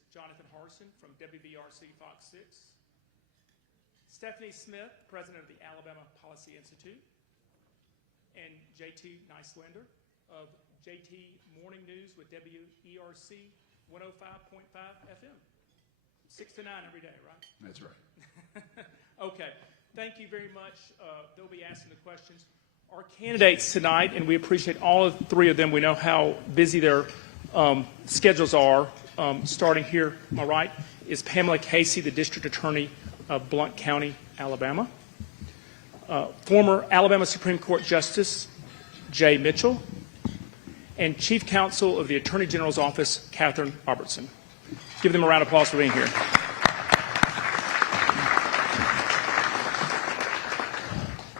is Jonathan Harson from WBRC Fox 6. Stephanie Smith, president of the Alabama Policy Institute. And JT Nicelender of JT Morning News with WERC 105.5 FM. 6 to 9 every day, right? That's right. Okay. Thank you very much. They'll be asking the questions. Our candidates tonight, and we appreciate all of three of them. We know how busy their schedules are. Starting here, on my right, is Pamela Casey, the District Attorney of Blount County, Alabama. Former Alabama Supreme Court Justice Jay Mitchell, and Chief Counsel of the Attorney General's Office, Catherine Robertson. Give them a round of applause for being here.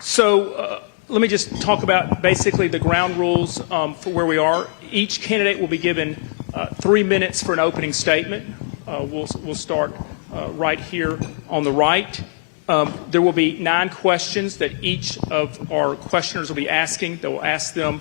So let me just talk about basically the ground rules for where we are. Each candidate will be given 3 minutes for an opening statement. We'll start right here on the right. There will be 9 questions that each of our questioners will be asking. They will ask them.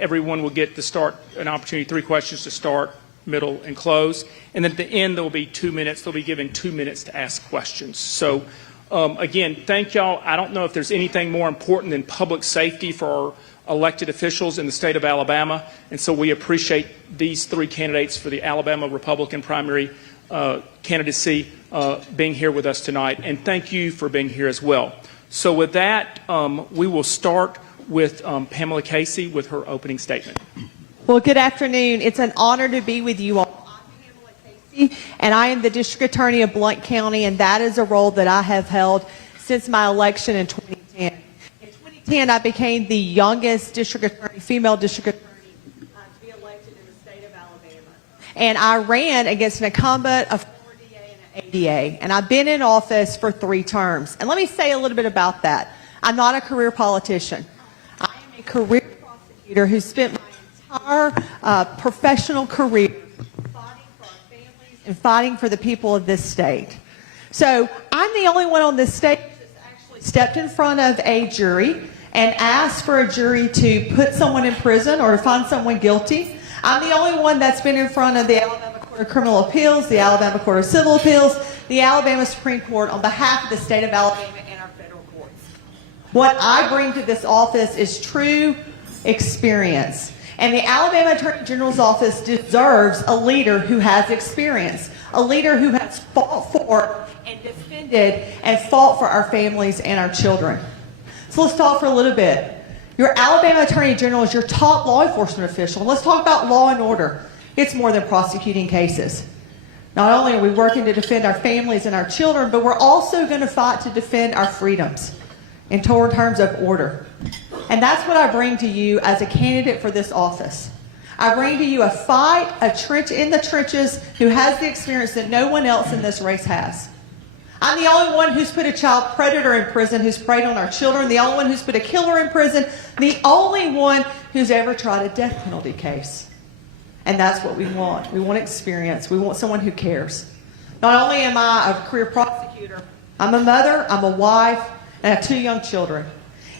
Everyone will get to start an opportunity, 3 questions to start, middle, and close. And then at the end, there will be 2 minutes. They'll be given 2 minutes to ask questions. So again, thank y'all. I don't know if there's anything more important than public safety for our elected officials in the state of Alabama. And so we appreciate these 3 candidates for the Alabama Republican primary candidacy being here with us tonight. And thank you for being here as well. So with that, we will start with Pamela Casey with her opening statement. Well, good afternoon. It's an honor to be with you all. I'm Pamela Casey, and I am the District Attorney of Blount County, and that is a role that I have held since my election in 2010. In 2010, I became the youngest district attorney, female district attorney, to be elected in the state of Alabama. And I ran against an incumbent, a former DA, and an ADA. And I've been in office for 3 terms. And let me say a little bit about that. I'm not a career politician. I am a career prosecutor who spent my entire professional career fighting for our families and fighting for the people of this state. So I'm the only one on this stage that's actually stepped in front of a jury and asked for a jury to put someone in prison or to find someone guilty. I'm the only one that's been in front of the Alabama Court of Criminal Appeals, the Alabama Court of Civil Appeals, the Alabama Supreme Court on behalf of the state of Alabama and our federal courts. What I bring to this office is true experience. And the Alabama Attorney General's office deserves a leader who has experience, a leader who has fought for and defended and fought for our families and our children. So let's talk for a little bit. Your Alabama Attorney General is your top law enforcement official. Let's talk about law and order. It's more than prosecuting cases. Not only are we working to defend our families and our children, but we're also going to fight to defend our freedoms in terms of order. And that's what I bring to you as a candidate for this office. I bring to you a fight, a trench in the trenches who has the experience that no one else in this race has. I'm the only one who's put a child predator in prison, who's preyed on our children, the only one who's put a killer in prison, the only one who's ever tried a death penalty case. And that's what we want. We want experience. We want someone who cares. Not only am I a career prosecutor, I'm a mother, I'm a wife, and I have 2 young children.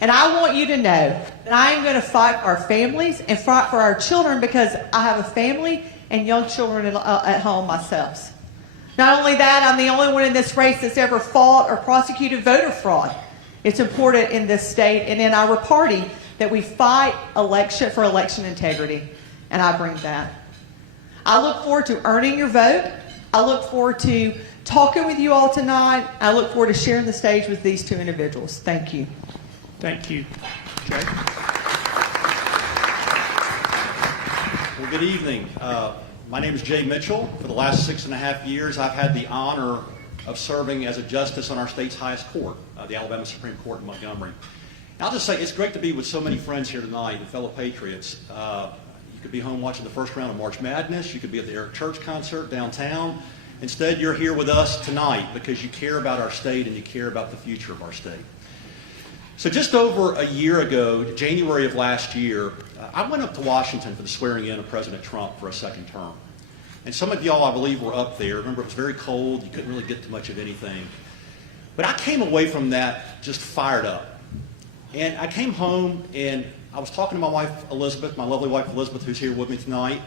And I want you to know that I am going to fight for our families and fight for our children because I have a family and young children at home myself. Not only that, I'm the only one in this race that's ever fought or prosecuted voter fraud. It's important in this state and in our party that we fight for election integrity, and I bring that. I look forward to earning your vote. I look forward to talking with you all tonight. I look forward to sharing the stage with these 2 individuals. Thank you. Thank you. Jay? Well, good evening. My name is Jay Mitchell. For the last 6.5 years, I've had the honor of serving as a justice on our state's highest court, the Alabama Supreme Court in Montgomery. And I'll just say it's great to be with so many friends here tonight and fellow patriots. You could be home watching the first round of March Madness. You could be at the Eric Church concert downtown. Instead, you're here with us tonight because you care about our state and you care about the future of our state. So just over a year ago, January of last year, I went up to Washington for the swearing in of President Trump for a 2nd term. And some of y'all, I believe, were up there. Remember, it was very cold. You couldn't really get to much of anything. But I came away from that just fired up. And I came home, and I was talking to my wife, Elizabeth, my lovely wife, Elizabeth, who's here with me tonight.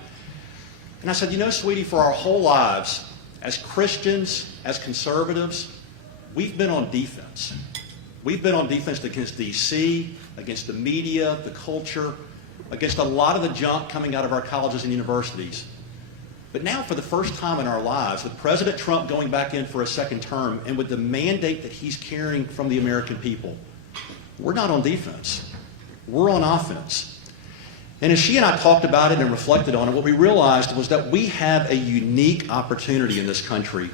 And I said, you know, sweetie, for our whole lives, as Christians, as conservatives, we've been on defense. We've been on defense against D.C., against the media, the culture, against a lot of the junk coming out of our colleges and universities. But now, for the first time in our lives, with President Trump going back in for a second term and with the mandate that he's carrying from the American people, we're not on defense. We're on offense. And as she and I talked about it and reflected on it, what we realized was that we have a unique opportunity in this country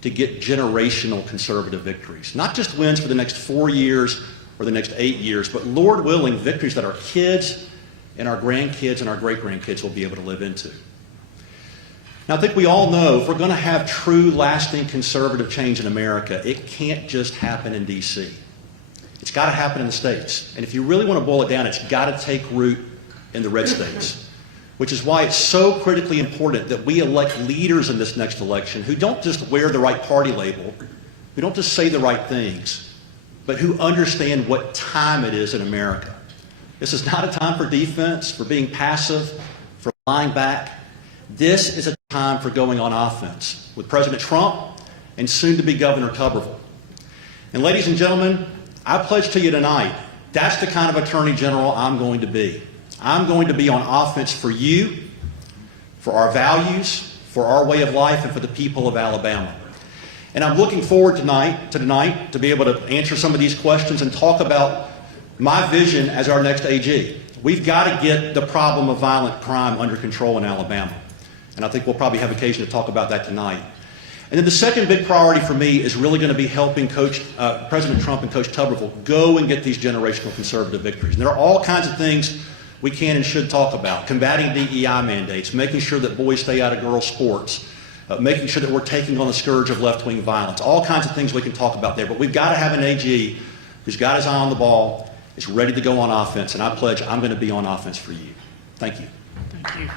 to get generational conservative victories. Not just wins for the next 4 years or the next 8 years, but Lord willing, victories that our kids and our grandkids and our great-grandkids will be able to live into. Now, I think we all know if we're going to have true, lasting conservative change in America, it can't just happen in D.C. It's got to happen in the states. And if you really want to boil it down, it's got to take root in the red states, which is why it's so critically important that we elect leaders in this next election who don't just wear the right party label, who don't just say the right things, but who understand what time it is in America. This is not a time for defense, for being passive, for lying back. This is a time for going on offense with President Trump and soon-to-be Governor Tuberville. And ladies and gentlemen, I pledge to you tonight, that's the kind of Attorney General I'm going to be. I'm going to be on offense for you, for our values, for our way of life, and for the people of Alabama. And I'm looking forward tonight to be able to answer some of these questions and talk about my vision as our next AG. We've got to get the problem of violent crime under control in Alabama. And I think we'll probably have occasion to talk about that tonight. And then the second big priority for me is really going to be helping President Trump and Coach Tuberville go and get these generational conservative victories. And there are all kinds of things we can and should talk about. Combating DEI mandates, making sure that boys stay out of girls' sports, making sure that we're taking on the scourge of left-wing violence. All kinds of things we can talk about there. But we've got to have an AG who's got his eye on the ball, is ready to go on offense, and I pledge I'm going to be on offense for you. Thank you. Thank you.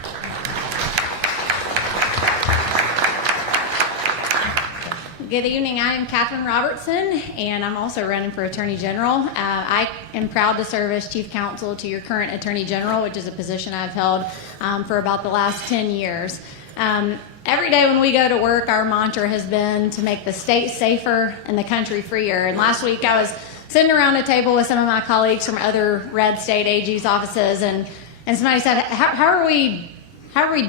Good evening. I am Katherine Robertson, and I'm also running for Attorney General. I am proud to serve as Chief Counsel to your current Attorney General, which is a position I've held for about the last 10 years. Every day when we go to work, our mantra has been to make the state safer and the country freer. And last week I was sitting around a table with some of my colleagues from other red state AG's offices, and somebody said, how are we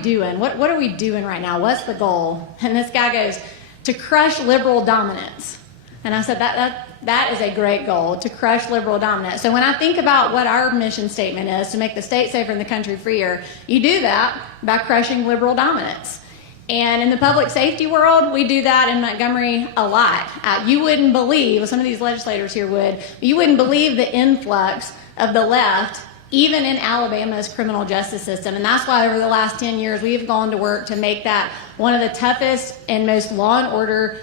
doing? What are we doing right now? What's the goal? And this guy goes, to crush liberal dominance. And I said, that is a great goal, to crush liberal dominance. So when I think about what our mission statement is, to make the state safer and the country freer, you do that by crushing liberal dominance. And in the public safety world, we do that in Montgomery a lot. You wouldn't believe, some of these legislators here would, but you wouldn't believe the influx of the left even in Alabama's criminal justice system. And that's why over the last 10 years, we have gone to work to make that one of the toughest and most law and order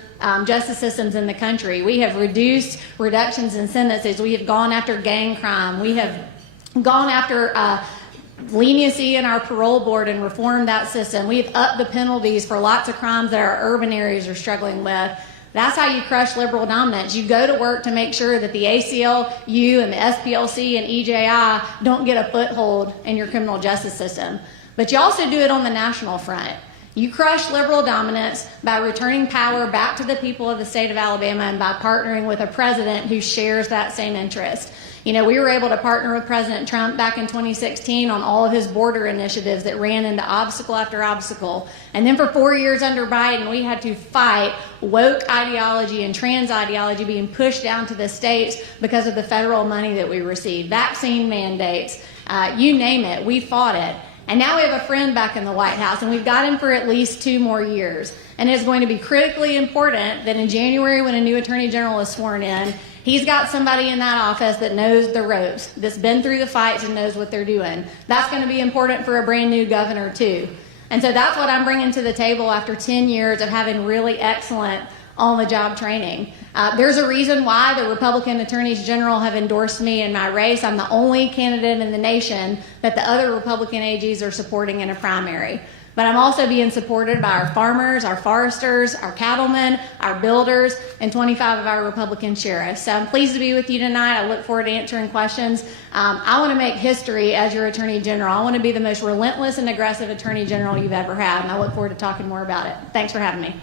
justice systems in the country. We have reduced reductions in sentences. We have gone after gang crime. We have gone after leniency in our parole board and reformed that system. We have upped the penalties for lots of crimes that our urban areas are struggling with. That's how you crush liberal dominance. You go to work to make sure that the ACLU and the SPLC and EJI don't get a foothold in your criminal justice system. But you also do it on the national front. You crush liberal dominance by returning power back to the people of the state of Alabama and by partnering with a president who shares that same interest. You know, we were able to partner with President Trump back in 2016 on all of his border initiatives that ran into obstacle after obstacle. And then for 4 years under Biden, we had to fight woke ideology and trans ideology being pushed down to the states because of the federal money that we received. Vaccine mandates, you name it, we fought it. And now we have a friend back in the White House, and we've got him for at least 2 more years. And it's going to be critically important that in January, when a new Attorney General is sworn in, he's got somebody in that office that knows the ropes, that's been through the fights and knows what they're doing. That's going to be important for a brand new governor, too. And so that's what I'm bringing to the table after 10 years of having really excellent on-the-job training. There's a reason why the Republican attorneys general have endorsed me in my race. I'm the only candidate in the nation that the other Republican AGs are supporting in a primary. But I'm also being supported by our farmers, our foresters, our cattlemen, our builders, and 25 of our Republican sheriffs. So I'm pleased to be with you tonight. I look forward to answering questions. I want to make history as your Attorney General. I want to be the most relentless and aggressive Attorney General you've ever had, and I look forward to talking more about it. Thanks for having me.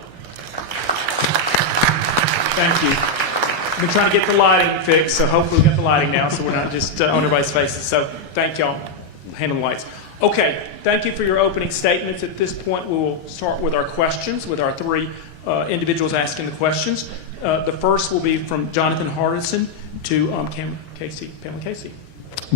Thank you. I've been trying to get the lighting fixed, so hopefully we got the lighting now, so we're not just on everybody's faces. So thank y'all. Handling the lights. Okay, thank you for your opening statements. At this point, we will start with our questions, with our three individuals asking the questions. The first will be from Jonathan Hardison to Pamela Casey.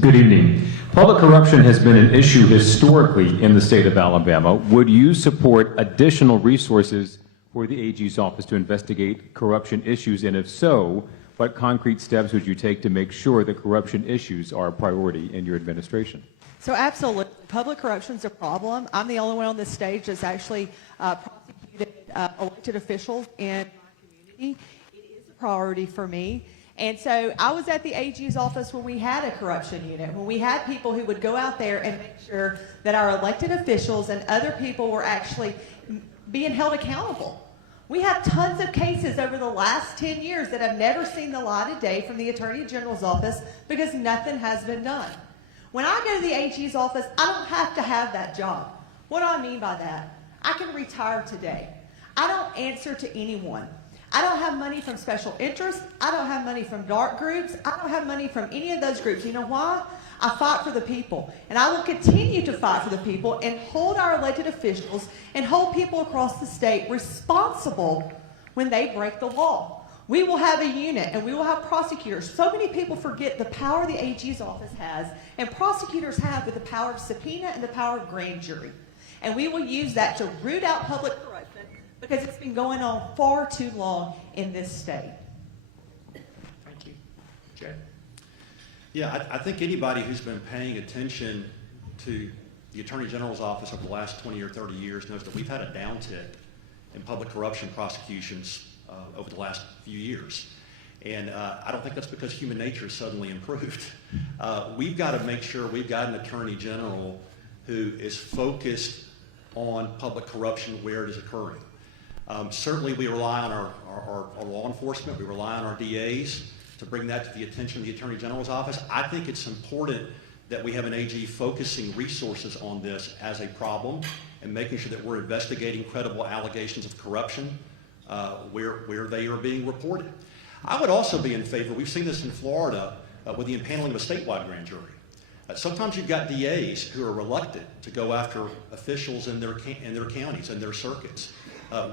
Good evening. Public corruption has been an issue historically in the state of Alabama. Would you support additional resources for the AG's office to investigate corruption issues? And if so, what concrete steps would you take to make sure that corruption issues are a priority in your administration? So absolutely, public corruption is a problem. I'm the only one on this stage that's actually prosecuted elected officials in my community. It is a priority for me. And so I was at the AG's office when we had a corruption unit, when we had people who would go out there and make sure that our elected officials and other people were actually being held accountable. We have tons of cases over the last 10 years that have never seen the light of day from the Attorney General's office because nothing has been done. When I go to the AG's office, I don't have to have that job. What do I mean by that? I can retire today. I don't answer to anyone. I don't have money from special interests. I don't have money from dark groups. I don't have money from any of those groups. You know why? I fight for the people. And I will continue to fight for the people and hold our elected officials and hold people across the state responsible when they break the law. We will have a unit and we will have prosecutors. So many people forget the power the AG's office has and prosecutors have with the power of subpoena and the power of grand jury. And we will use that to root out public corruption because it's been going on far too long in this state. Thank you. Jay? Yeah, I think anybody who's been paying attention to the Attorney General's office over the last 20 or 30 years knows that we've had a downtick in public corruption prosecutions over the last few years. And I don't think that's because human nature has suddenly improved. We've got to make sure we've got an Attorney General who is focused on public corruption where it is occurring. Certainly we rely on our law enforcement, we rely on our DAs to bring that to the attention of the Attorney General's office. I think it's important that we have an AG focusing resources on this as a problem and making sure that we're investigating credible allegations of corruption where they are being reported. I would also be in favor, we've seen this in Florida with the impaneling of a statewide grand jury. Sometimes you've got DAs who are reluctant to go after officials in their counties and their circuits.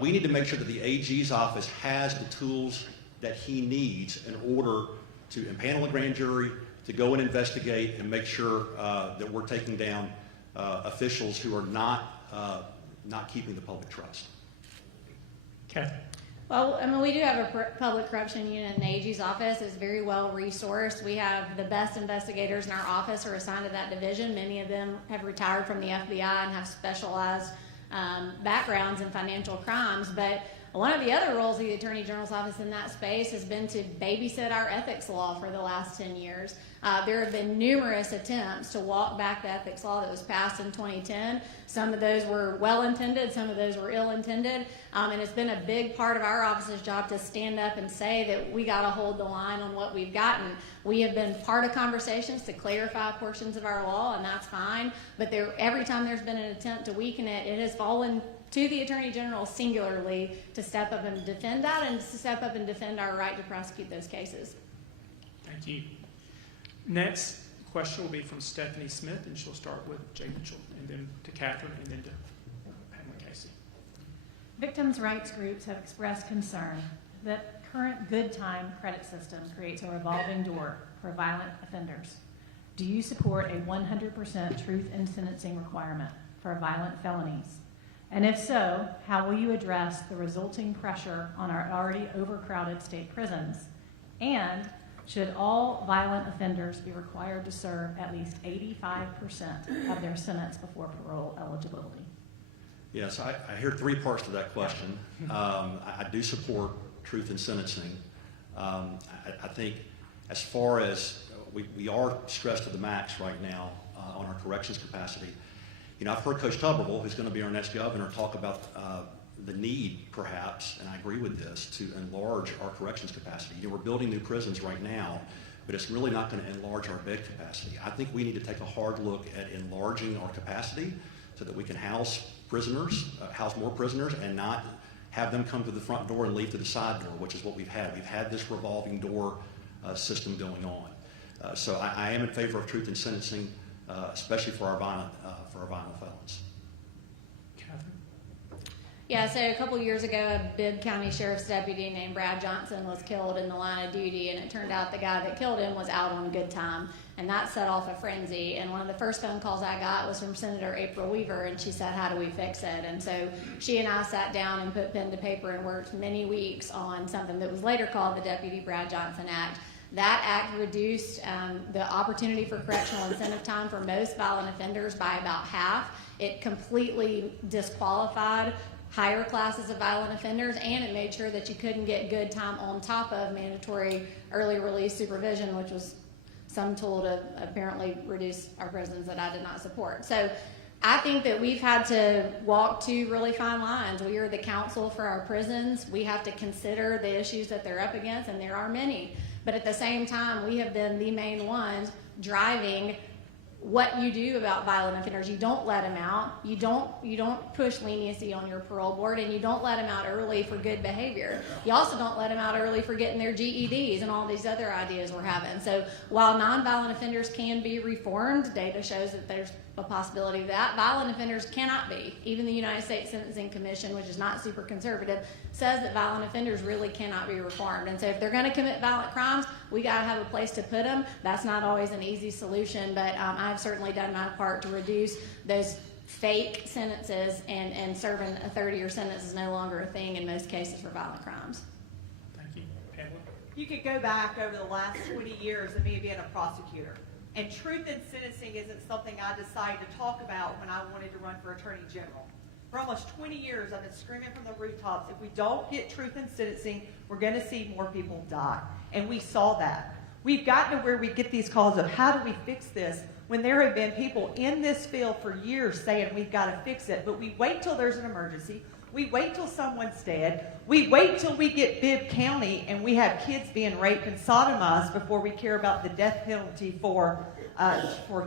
We need to make sure that the AG's office has the tools that he needs in order to impanel a grand jury, to go and investigate and make sure that we're taking down officials who are not keeping the public trust. Okay. Well, I mean, we do have a public corruption unit in the AG's office. It's very well resourced. We have the best investigators in our office are assigned to that division. Many of them have retired from the FBI and have specialized backgrounds in financial crimes. But one of the other roles of the Attorney General's office in that space has been to babysit our ethics law for the last 10 years. There have been numerous attempts to walk back the ethics law that was passed in 2010. Some of those were well-intended, some of those were ill-intended, and it's been a big part of our office's job to stand up and say that we got to hold the line on what we've gotten. We have been part of conversations to clarify portions of our law, and that's fine, but every time there's been an attempt to weaken it, it has fallen to the Attorney General singularly to step up and defend that and to step up and defend our right to prosecute those cases. Thank you. Next question will be from Stephanie Smith, and she'll start with Jay Mitchell, and then to Catherine, and then to Pamela Casey. Victims' rights groups have expressed concern that current good time credit system creates a revolving door for violent offenders. Do you support a 100% truth in sentencing requirement for violent felonies? And if so, how will you address the resulting pressure on our already overcrowded state prisons? And should all violent offenders be required to serve at least 85% of their sentence before parole eligibility? Yes, I hear three parts to that question. I do support truth in sentencing. I think as far as we are stressed to the max right now on our corrections capacity. You know, I've heard Coach Tuberville, who's going to be our next governor, talk about the need, perhaps, and I agree with this, to enlarge our corrections capacity. You know, we're building new prisons right now, but it's really not going to enlarge our bed capacity. I think we need to take a hard look at enlarging our capacity so that we can house prisoners, house more prisoners, and not have them come to the front door and leave to the side door, which is what we've had. We've had this revolving door system going on. So I am in favor of truth in sentencing, especially for our violent felons. Catherine? Yeah, so a couple years ago, a Bibb County Sheriff's deputy named Brad Johnson was killed in the line of duty, and it turned out the guy that killed him was out on good time, and that set off a frenzy. And one of the first phone calls I got was from Senator April Weaver, and she said, how do we fix it? And so she and I sat down and put pen to paper and worked many weeks on something that was later called the Deputy Brad Johnson Act. That act reduced the opportunity for correctional incentive time for most violent offenders by about half. It completely disqualified higher classes of violent offenders, and it made sure that you couldn't get good time on top of mandatory early release supervision, which was some tool to apparently reduce our prisons that I did not support. So I think that we've had to walk two really fine lines. We are the counsel for our prisons. We have to consider the issues that they're up against, and there are many. But at the same time, we have been the main ones driving what you do about violent offenders. You don't let them out. You don't push leniency on your parole board, and you don't let them out early for good behavior. You also don't let them out early for getting their GEDs and all these other ideas we're having. So while nonviolent offenders can be reformed, data shows that there's a possibility of that. Violent offenders cannot be. Even the United States Sentencing Commission, which is not super conservative, says that violent offenders really cannot be reformed. And so if they're going to commit violent crimes, we got to have a place to put them. That's not always an easy solution, but I've certainly done my part to reduce those fake sentences, and serving a 30-year sentence is no longer a thing in most cases for violent crimes. Thank you. Pamela? You could go back over the last 20 years of me being a prosecutor. And truth in sentencing isn't something I decided to talk about when I wanted to run for Attorney General. For almost 20 years, I've been screaming from the rooftops, if we don't get truth in sentencing, we're going to see more people die. And we saw that. We've gotten to where we get these calls of how do we fix this, when there have been people in this field for years saying we've got to fix it, but we wait till there's an emergency. We wait till someone's dead. We wait till we get Bibb County and we have kids being raped and sodomized before we care about the death penalty for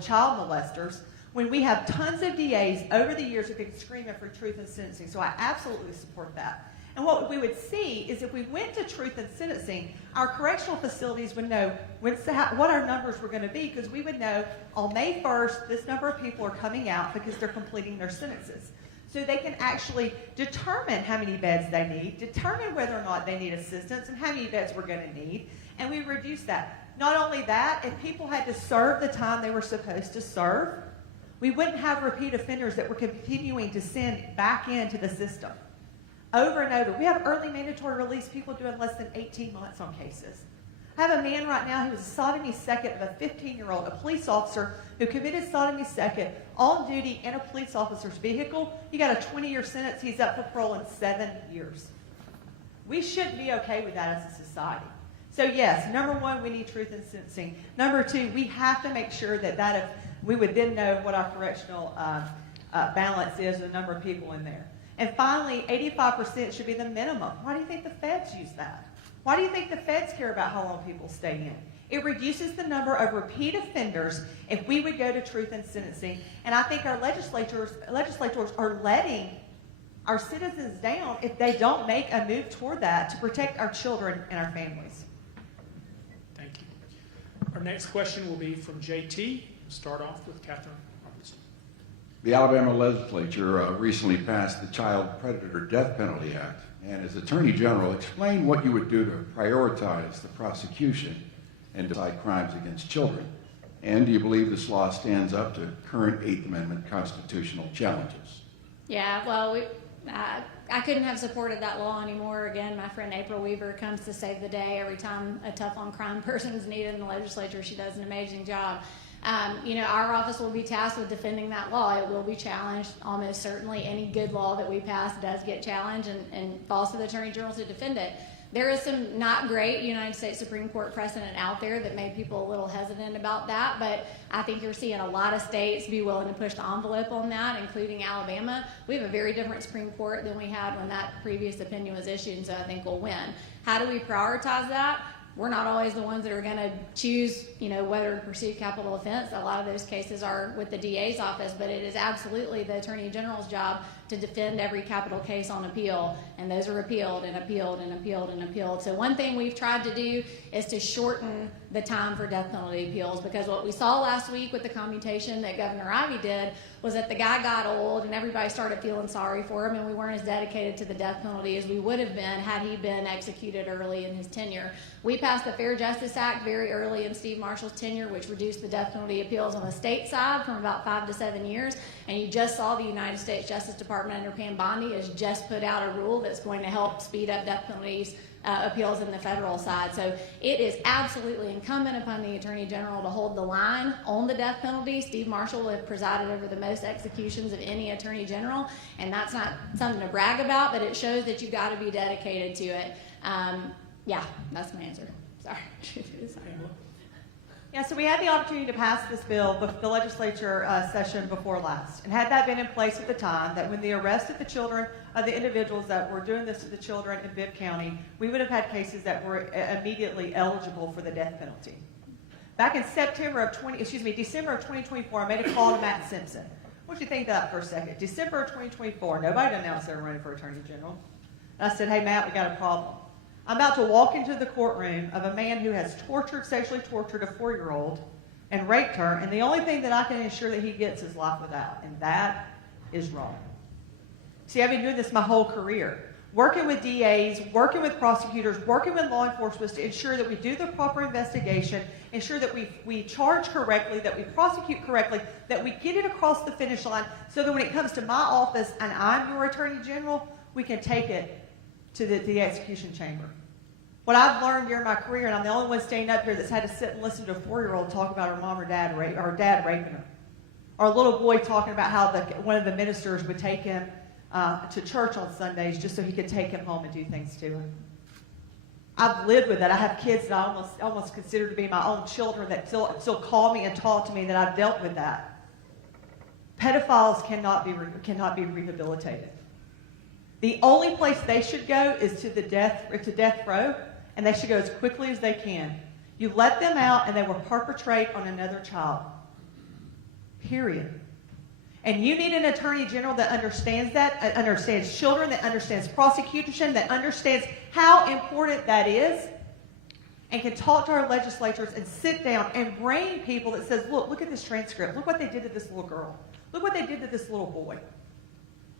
child molesters. When we have tons of DAs over the years who've been screaming for truth in sentencing. So I absolutely support that. And what we would see is if we went to truth in sentencing, our correctional facilities would know what our numbers were going to be, because we would know on May 1st, this number of people are coming out because they're completing their sentences. So they can actually determine how many beds they need, determine whether or not they need assistance, and how many beds we're going to need, and we reduce that. Not only that, if people had to serve the time they were supposed to serve, we wouldn't have repeat offenders that we're continuing to send back into the system over and over. We have early mandatory release people doing less than 18 months on cases. I have a man right now who was a sodomy second of a 15-year-old, a police officer who committed sodomy second on duty in a police officer's vehicle. He got a 20-year sentence. He's up for parole in 7 years. We shouldn't be okay with that as a society. So yes, number one, we need truth in sentencing. Number two, we have to make sure that we would then know what our correctional balance is, the number of people in there. And finally, 85% should be the minimum. Why do you think the feds use that? Why do you think the feds care about how long people stay in? It reduces the number of repeat offenders if we would go to truth in sentencing. And I think our legislators are letting our citizens down if they don't make a move toward that to protect our children and our families. Thank you. Our next question will be from JT. We'll start off with Catherine Robertson. The Alabama legislature recently passed the Child Predator Death Penalty Act. And as Attorney General, explain what you would do to prioritize the prosecution and decide crimes against children. And do you believe this law stands up to current Eighth Amendment constitutional challenges? Yeah, well, I couldn't have supported that law anymore. Again, my friend April Weaver comes to save the day every time a tough on crime person is needed in the legislature. She does an amazing job. Our office will be tasked with defending that law. It will be challenged. Almost certainly any good law that we pass does get challenged and falls to the Attorney General to defend it. There is some not great United States Supreme Court precedent out there that made people a little hesitant about that, but I think you're seeing a lot of states be willing to push the envelope on that, including Alabama. We have a very different Supreme Court than we had when that previous opinion was issued, and so I think we'll win. How do we prioritize that? We're not always the ones that are going to choose, whether to pursue capital offense. A lot of those cases are with the DA's office, but it is absolutely the Attorney General's job to defend every capital case on appeal, and those are appealed and appealed and appealed and appealed. So one thing we've tried to do is to shorten the time for death penalty appeals, because what we saw last week with the commutation that Governor Ivey did was that the guy got old and everybody started feeling sorry for him, and we weren't as dedicated to the death penalty as we would have been had he been executed early in his tenure. We passed the Fair Justice Act very early in Steve Marshall's tenure, which reduced the death penalty appeals on the state side from about 5 to 7 years. And you just saw the United States Justice Department under Pam Bondi has just put out a rule that's going to help speed up death penalties appeals in the federal side. So it is absolutely incumbent upon the Attorney General to hold the line on the death penalty. Steve Marshall will have presided over the most executions of any Attorney General, and that's not something to brag about, but it shows that you've got to be dedicated to it. Yeah, that's my answer. Sorry. Yeah, so we had the opportunity to pass this bill before the legislature session before last. And had that been in place at the time, that when the arrest of the children, of the individuals that were doing this to the children in Bibb County, we would have had cases that were immediately eligible for the death penalty. Back in December of 2024, I made a call to Matt Simpson. What do you think of that for a second? December of 2024, nobody announced they were running for Attorney General. And I said, hey, Matt, we got a problem. I'm about to walk into the courtroom of a man who has sexually tortured a 4-year-old and raped her, and the only thing that I can ensure that he gets is life without, and that is wrong. See, I've been doing this my whole career, working with DAs, working with prosecutors, working with law enforcement to ensure that we do the proper investigation, ensure that we charge correctly, that we prosecute correctly, that we get it across the finish line, so that when it comes to my office and I'm your Attorney General, we can take it to the execution chamber. What I've learned during my career, and I'm the only one standing up here that's had to sit and listen to a 4-year-old talk about her mom or dad raping her, or a little boy talking about how one of the ministers would take him to church on Sundays just so he could take him home and do things to him. I've lived with that. I have kids that I almost consider to be my own children that still call me and talk to me that I've dealt with that. Pedophiles cannot be rehabilitated. The only place they should go is to death row, and they should go as quickly as they can. You let them out, and they will perpetrate on another child. Period. And you need an Attorney General that understands that, understands children, that understands prosecution, that understands how important that is, and can talk to our legislatures and sit down and bring people that says, look at this transcript. Look what they did to this little girl. Look what they did to this little boy.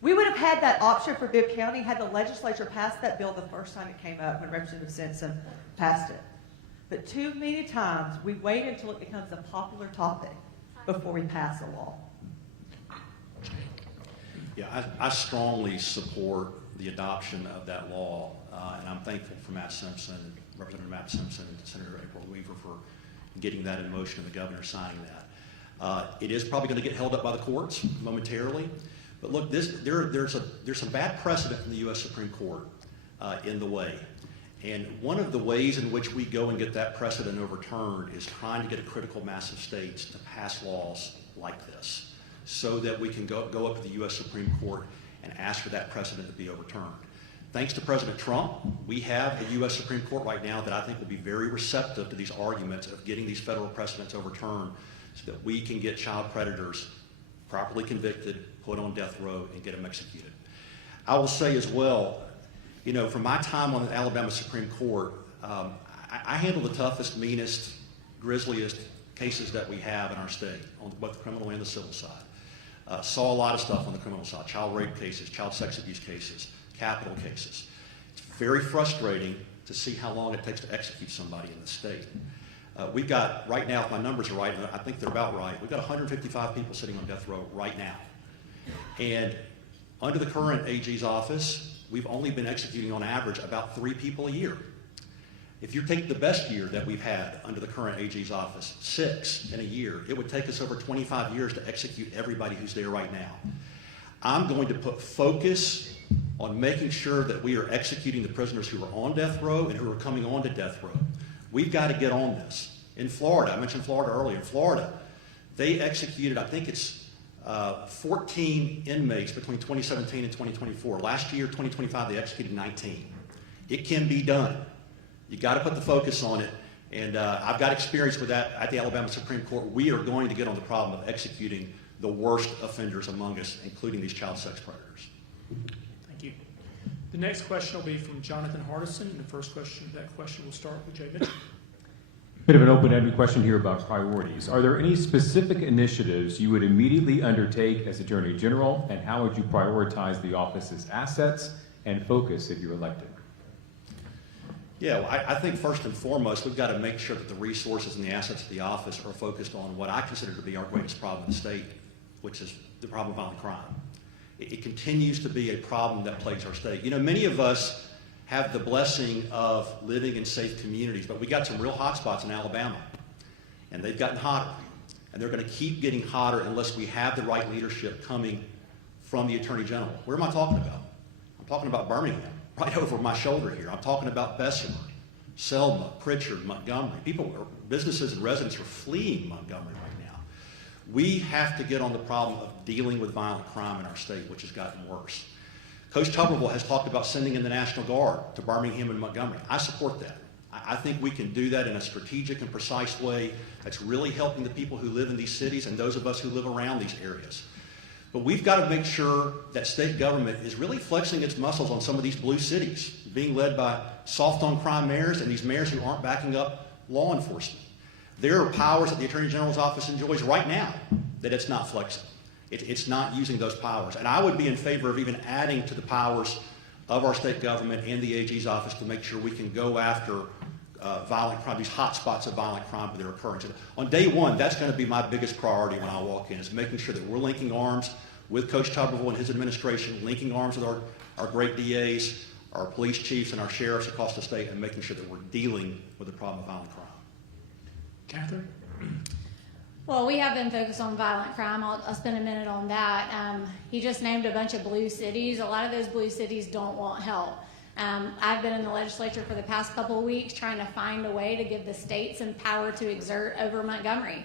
We would have had that option for Bibb County had the legislature passed that bill the first time it came up when Representative Simpson passed it. But too many times we wait until it becomes a popular topic before we pass a law. Yeah, I strongly support the adoption of that law, and I'm thankful for Matt Simpson, Representative Matt Simpson, and Senator April Weaver for getting that in motion and the governor signing that. It is probably going to get held up by the courts momentarily. But look, there's some bad precedent in the U.S. Supreme Court in the way. And one of the ways in which we go and get that precedent overturned is trying to get a critical mass of states to pass laws like this so that we can go up to the U.S. Supreme Court and ask for that precedent to be overturned. Thanks to President Trump, we have a U.S. Supreme Court right now that I think will be very receptive to these arguments of getting these federal precedents overturned so that we can get child predators properly convicted, put on death row, and get them executed. I will say as well, from my time on the Alabama Supreme Court, I handle the toughest, meanest, grisliest cases that we have in our state, on both the criminal and the civil side. Saw a lot of stuff on the criminal side, child rape cases, child sex abuse cases, capital cases. It's very frustrating to see how long it takes to execute somebody in the state. We've got, right now, if my numbers are right, and I think they're about right, we've got 155 people sitting on death row right now. And under the current AG's office, we've only been executing on average about 3 people a year. If you take the best year that we've had under the current AG's office, 6 in a year, it would take us over 25 years to execute everybody who's there right now. I'm going to put focus on making sure that we are executing the prisoners who are on death row and who are coming on to death row. We've got to get on this. In Florida, I mentioned Florida earlier, in Florida, they executed, I think it's 14 inmates between 2017 and 2024. Last year, 2025, they executed 19. It can be done. You got to put the focus on it, and I've got experience with that at the Alabama Supreme Court. We are going to get on the problem of executing the worst offenders among us, including these child sex predators. Thank you. The next question will be from Jonathan Hardison, and the first question will start with Jay Mitchell. Bit of an open-ended question here about priorities. Are there any specific initiatives you would immediately undertake as Attorney General, and how would you prioritize the office's assets and focus if you're elected? Yeah, well, I think first and foremost, we've got to make sure that the resources and the assets of the office are focused on what I consider to be our greatest problem in the state, which is the problem of violent crime. It continues to be a problem that plagues our state. You know, many of us have the blessing of living in safe communities, but we got some real hot spots in Alabama, and they've gotten hotter, and they're going to keep getting hotter unless we have the right leadership coming from the Attorney General. Where am I talking about? I'm talking about Birmingham, right over my shoulder here. I'm talking about Bessemer, Selma, Pritchard, Montgomery. Businesses and residents are fleeing Montgomery right now. We have to get on the problem of dealing with violent crime in our state, which has gotten worse. Coach Tuberville has talked about sending in the National Guard to Birmingham and Montgomery. I support that. I think we can do that in a strategic and precise way that's really helping the people who live in these cities and those of us who live around these areas. But we've got to make sure that state government is really flexing its muscles on some of these blue cities, being led by soft-on-crime mayors and these mayors who aren't backing up law enforcement. There are powers that the Attorney General's office enjoys right now that it's not flexing. It's not using those powers. And I would be in favor of even adding to the powers of our state government and the AG's office to make sure we can go after violent crime, these hot spots of violent crime that are occurring. So on day one, that's going to be my biggest priority when I walk in, is making sure that we're linking arms with Coach Tuberville and his administration, linking arms with our great DAs, our police chiefs, and our sheriffs across the state, and making sure that we're dealing with the problem of violent crime. Catherine? Well, we have been focused on violent crime. I'll spend a minute on that. He just named a bunch of blue cities. A lot of those blue cities don't want help. I've been in the legislature for the past couple of weeks trying to find a way to give the state some power to exert over Montgomery.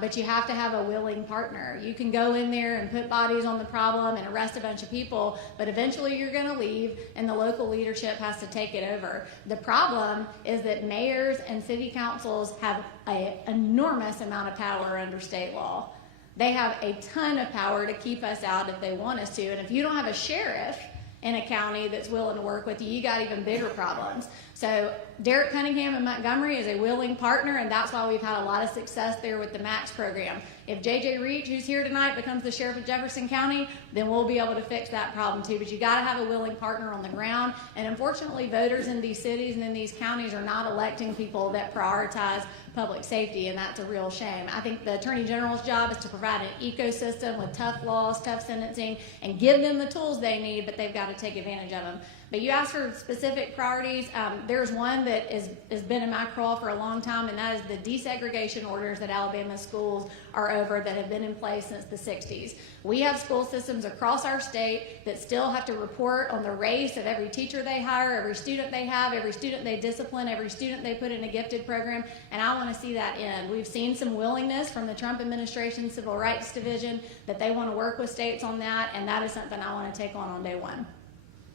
But you have to have a willing partner. You can go in there and put bodies on the problem and arrest a bunch of people, but eventually you're going to leave and the local leadership has to take it over. The problem is that mayors and city councils have an enormous amount of power under state law. They have a ton of power to keep us out if they want us to. And if you don't have a sheriff in a county that's willing to work with you, you got even bigger problems. So Derek Cunningham in Montgomery is a willing partner, and that's why we've had a lot of success there with the MAX program. If J.J. Reach, who's here tonight, becomes the sheriff of Jefferson County, then we'll be able to fix that problem too. But you got to have a willing partner on the ground. And unfortunately, voters in these cities and in these counties are not electing people that prioritize public safety, and that's a real shame. I think the Attorney General's job is to provide an ecosystem with tough laws, tough sentencing, and give them the tools they need, but they've got to take advantage of them. But you asked for specific priorities. There's one that has been in my crawl for a long time, and that is the desegregation orders that Alabama schools are over that have been in place since the 60s. We have school systems across our state that still have to report on the race of every teacher they hire, every student they have, every student they discipline, every student they put in a gifted program, and I want to see that end. We've seen some willingness from the Trump administration Civil Rights Division that they want to work with states on that, and that is something I want to take on day one.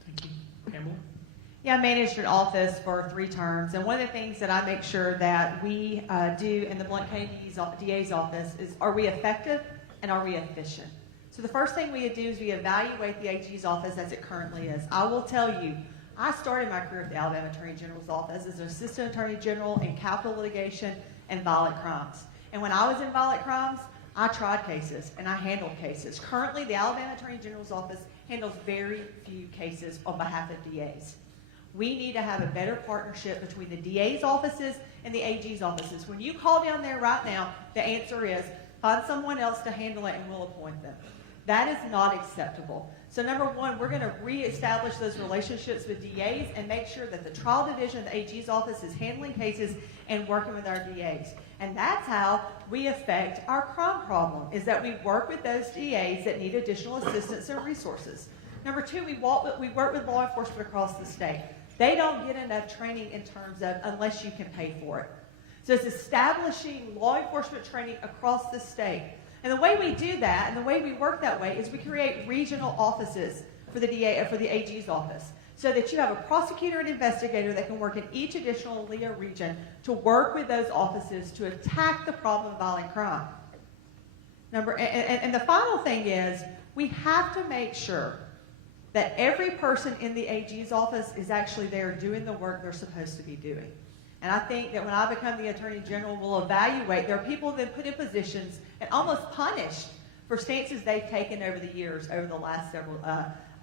Thank you. Pamela? Yeah, I managed an office for 3 terms, and one of the things that I make sure that we do in the Blount County DA's office is, are we effective and are we efficient? So the first thing we do is we evaluate the AG's office as it currently is. I will tell you, I started my career at the Alabama Attorney General's office as an Assistant Attorney General in capital litigation and violent crimes. And when I was in violent crimes, I tried cases and I handled cases. Currently, the Alabama Attorney General's office handles very few cases on behalf of DAs. We need to have a better partnership between the DA's offices and the AG's offices. When you call down there right now, the answer is find someone else to handle it and we'll appoint them. That is not acceptable. So number one, we're going to reestablish those relationships with DAs and make sure that the trial division of the AG's office is handling cases and working with our DAs. And that's how we affect our crime problem, is that we work with those DAs that need additional assistance and resources. Number two, we work with law enforcement across the state. They don't get enough training in terms of unless you can pay for it. So it's establishing law enforcement training across the state. And the way we do that, and the way we work that way, is we create regional offices for the DA, for the AG's office, so that you have a prosecutor and investigator that can work in each additional LEA region to work with those offices to attack the problem of violent crime. And the final thing is, we have to make sure that every person in the AG's office is actually there doing the work they're supposed to be doing. And I think that when I become the Attorney General, we'll evaluate. There are people that put in positions and almost punished for stances they've taken over the years, over the last several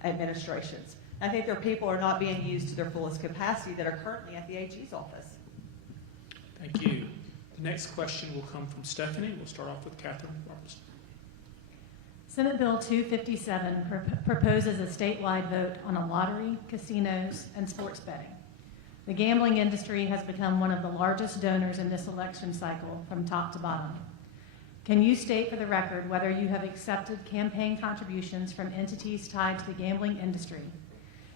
administrations. I think there are people who are not being used to their fullest capacity that are currently at the AG's office. Thank you. The next question will come from Stephanie. We'll start off with Catherine Robertson. Senate Bill 257 proposes a statewide vote on a lottery, casinos, and sports betting. The gambling industry has become one of the largest donors in this election cycle from top to bottom. Can you state for the record whether you have accepted campaign contributions from entities tied to the gambling industry?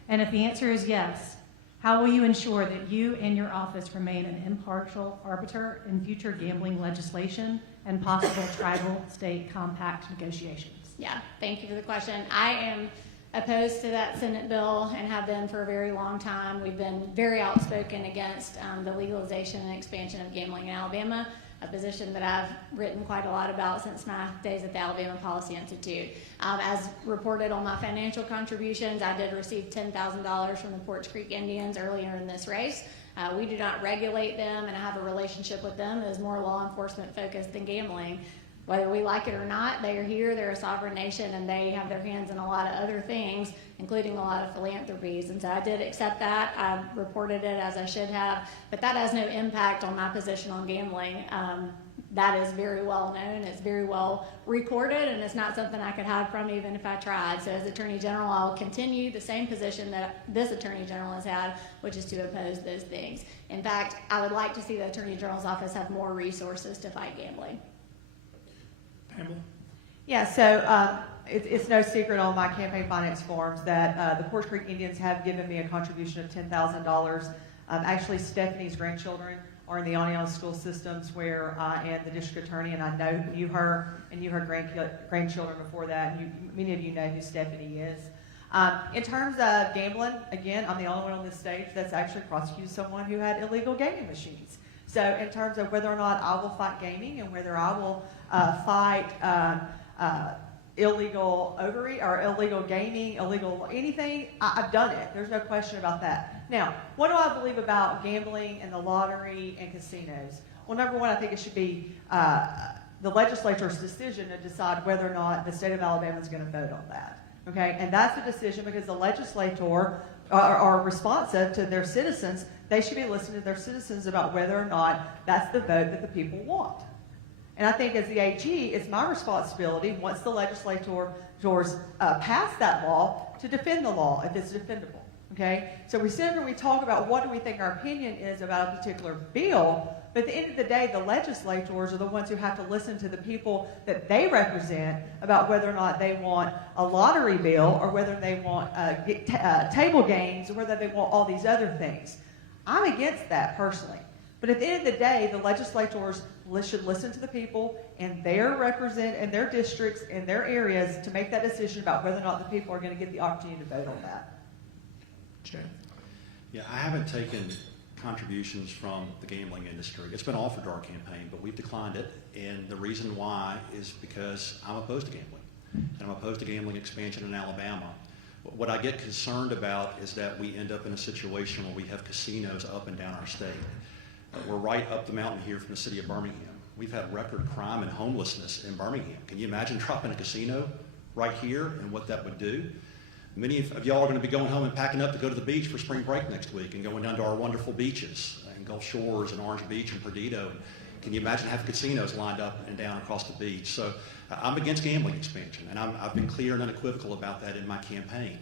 And if the answer is yes, how will you ensure that you and your office remain an impartial arbiter in future gambling legislation and possible tribal-state compact negotiations? Yeah, thank you for the question. I am opposed to that Senate bill and have been for a very long time. We've been very outspoken against the legalization and expansion of gambling in Alabama, a position that I've written quite a lot about since my days at the Alabama Policy Institute. As reported on my financial contributions, I did receive $10,000 from the Porch Creek Indians earlier in this race. We do not regulate them, and I have a relationship with them that is more law enforcement focused than gambling. Whether we like it or not, they are here, they're a sovereign nation, and they have their hands in a lot of other things, including a lot of philanthropies. And so I did accept that. I reported it as I should have, but that has no impact on my position on gambling. That is very well known, it's very well recorded, and it's not something I could hide from even if I tried. So as Attorney General, I'll continue the same position that this Attorney General has had, which is to oppose those things. In fact, I would like to see the Attorney General's office have more resources to fight gambling. Pamela? Yeah, so it's no secret on my campaign finance forms that the Porch Creek Indians have given me a contribution of $10,000. Actually, Stephanie's grandchildren are in the Aniana school systems where I am the district attorney, and I knew her and knew her grandchildren before that, and many of you know who Stephanie is. In terms of gambling, again, I'm the only one on this stage that's actually prosecuted someone who had illegal gaming machines. So in terms of whether or not I will fight gaming and whether I will fight illegal ovary or illegal gaming, illegal anything, I've done it. There's no question about that. Now, what do I believe about gambling and the lottery and casinos? Well, number one, I think it should be the legislature's decision to decide whether or not the state of Alabama is going to vote on that. Okay, and that's a decision because the legislator are responsive to their citizens. They should be listening to their citizens about whether or not that's the vote that the people want. And I think as the AG, it's my responsibility, once the legislators pass that law, to defend the law if it's defendable. Okay? So we sit and we talk about what do we think our opinion is about a particular bill, but at the end of the day, the legislators are the ones who have to listen to the people that they represent about whether or not they want a lottery bill or whether they want table games or whether they want all these other things. I'm against that personally. But at the end of the day, the legislators should listen to the people and their districts and their areas to make that decision about whether or not the people are going to get the opportunity to vote on that. Jay? Yeah, I haven't taken contributions from the gambling industry. It's been offered to our campaign, but we've declined it. And the reason why is because I'm opposed to gambling. And I'm opposed to gambling expansion in Alabama. What I get concerned about is that we end up in a situation where we have casinos up and down our state. We're right up the mountain here from the city of Birmingham. We've had record crime and homelessness in Birmingham. Can you imagine dropping a casino right here and what that would do? Many of y'all are going to be going home and packing up to go to the beach for spring break next week and going down to our wonderful beaches and Gulf Shores and Orange Beach and Perdido. Can you imagine having casinos lined up and down across the beach? So I'm against gambling expansion, and I've been clear and unequivocal about that in my campaign.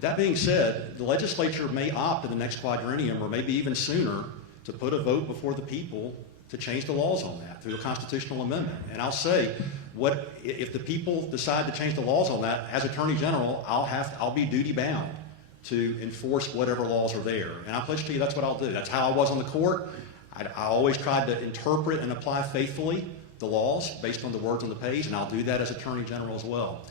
That being said, the legislature may opt in the next quadrennium or maybe even sooner to put a vote before the people to change the laws on that through a constitutional amendment. And I'll say, if the people decide to change the laws on that, as Attorney General, I'll be duty bound to enforce whatever laws are there. And I pledge to you that's what I'll do. That's how I was on the court. I always tried to interpret and apply faithfully the laws based on the words on the page, and I'll do that as Attorney General as well.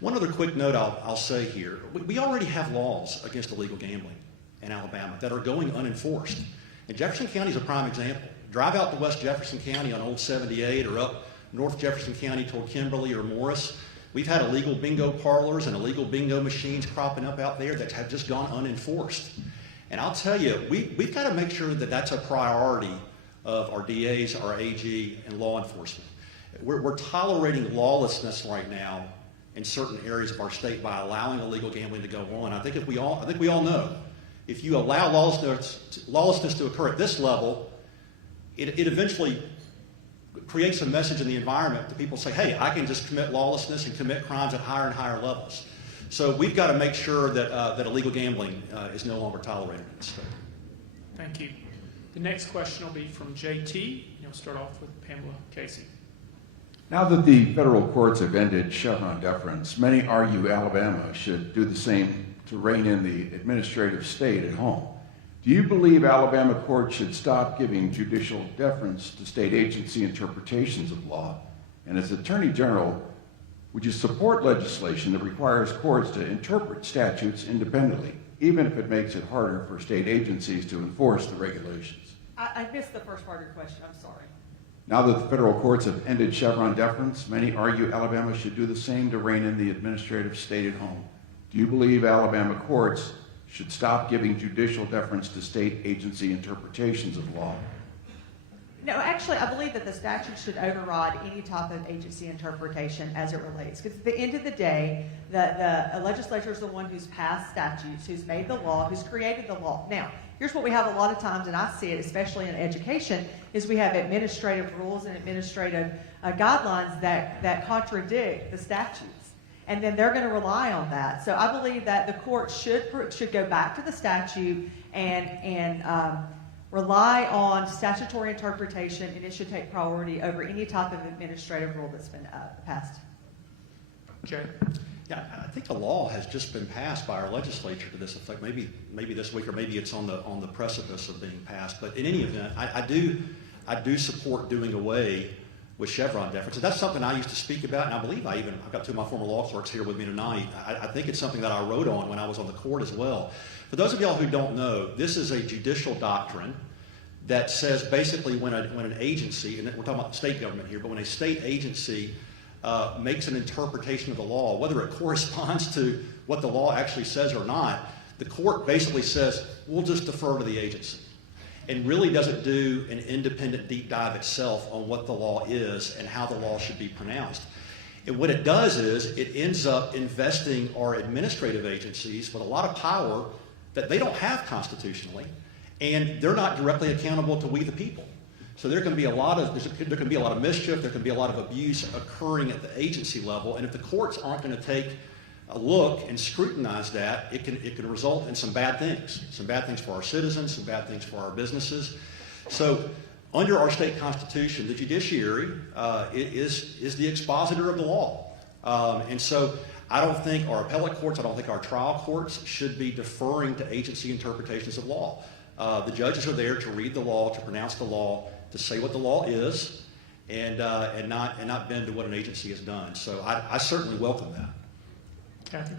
One other quick note I'll say here. We already have laws against illegal gambling in Alabama that are going unenforced. And Jefferson County is a prime example. Drive out to West Jefferson County on Old 78 or up North Jefferson County toward Kimberly or Morris. We've had illegal bingo parlors and illegal bingo machines cropping up out there that have just gone unenforced. And I'll tell you, we've got to make sure that that's a priority of our DAs, our AG, and law enforcement. We're tolerating lawlessness right now in certain areas of our state by allowing illegal gambling to go on. I think we all know, if you allow lawlessness to occur at this level, it eventually creates a message in the environment that people say, hey, I can just commit lawlessness and commit crimes at higher and higher levels. So we've got to make sure that, that illegal gambling is no longer tolerated in the state. Thank you. The next question will be from JT. You'll start off with Pamela Casey. Now that the federal courts have ended Chevron deference, many argue Alabama should do the same to rein in the administrative state at home. Do you believe Alabama courts should stop giving judicial deference to state agency interpretations of law? And as Attorney General, would you support legislation that requires courts to interpret statutes independently, even if it makes it harder for state agencies to enforce the regulations? I missed the first part of your question. I'm sorry. Now that the federal courts have ended Chevron deference, many argue Alabama should do the same to rein in the administrative state at home. Do you believe Alabama courts should stop giving judicial deference to state agency interpretations of law? No, actually, I believe that the statute should override any type of agency interpretation as it relates. Because at the end of the day, the legislature is the one who's passed statutes, who's made the law, who's created the law. Now, here's what we have a lot of times, and I see it especially in education, is we have administrative rules and administrative guidelines that contradict the statutes. And then they're going to rely on that. So I believe that the court should go back to the statute and rely on statutory interpretation, and it should take priority over any type of administrative rule that's been passed. Jay? Yeah, I think the law has just been passed by our legislature to this effect. Maybe this week, or maybe it's on the precipice of being passed. But in any event, I do support doing away with Chevron deference. And that's something I used to speak about, and I believe I've got two of my former law clerks here with me tonight. I think it's something that I wrote on when I was on the court as well. For those of y'all who don't know, this is a judicial doctrine that says basically when an agency, and we're talking about the state government here, but when a state agency makes an interpretation of the law, whether it corresponds to what the law actually says or not, the court basically says, we'll just defer to the agency, and really doesn't do an independent deep dive itself on what the law is and how the law should be pronounced. And what it does is it ends up investing our administrative agencies with a lot of power that they don't have constitutionally, and they're not directly accountable to we the people. So there can be a lot of mischief, there can be a lot of abuse occurring at the agency level, and if the courts aren't going to take a look and scrutinize that, it can result in some bad things for our citizens, some bad things for our businesses. So under our state constitution, the judiciary is the expositor of the law. And so I don't think our appellate courts, I don't think our trial courts should be deferring to agency interpretations of law. The judges are there to read the law, to pronounce the law, to say what the law is, and not bend to what an agency has done. So I certainly welcome that. Kathy?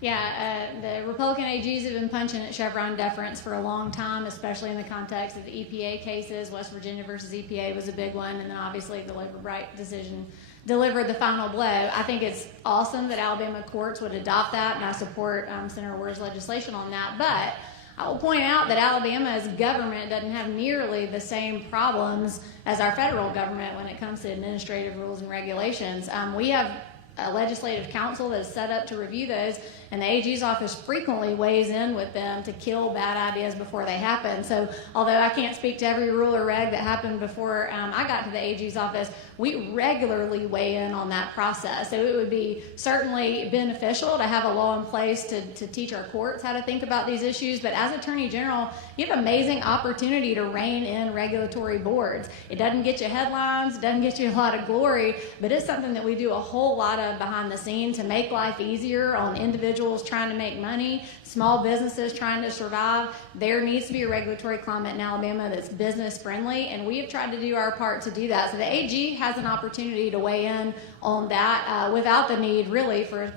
Yeah, the Republican AGs have been punching at Chevron deference for a long time, especially in the context of the EPA cases. West Virginia versus EPA was a big one, and then obviously the Labor Bright decision delivered the final blow. I think it's awesome that Alabama courts would adopt that, and I support Senator Ward's legislation on that. But I will point out that Alabama's government doesn't have nearly the same problems as our federal government when it comes to administrative rules and regulations. We have a legislative council that is set up to review those, and the AG's office frequently weighs in with them to kill bad ideas before they happen. So although I can't speak to every rule or reg that happened before I got to the AG's office, we regularly weigh in on that process. So it would be certainly beneficial to have a law in place to teach our courts how to think about these issues. But as Attorney General, you have an amazing opportunity to rein in regulatory boards. It doesn't get you headlines, it doesn't get you a lot of glory, but it's something that we do a whole lot of behind the scenes to make life easier on individuals trying to make money, small businesses trying to survive. There needs to be a regulatory climate in Alabama that's business friendly, and we have tried to do our part to do that. So the AG has an opportunity to weigh in on that without the need really for a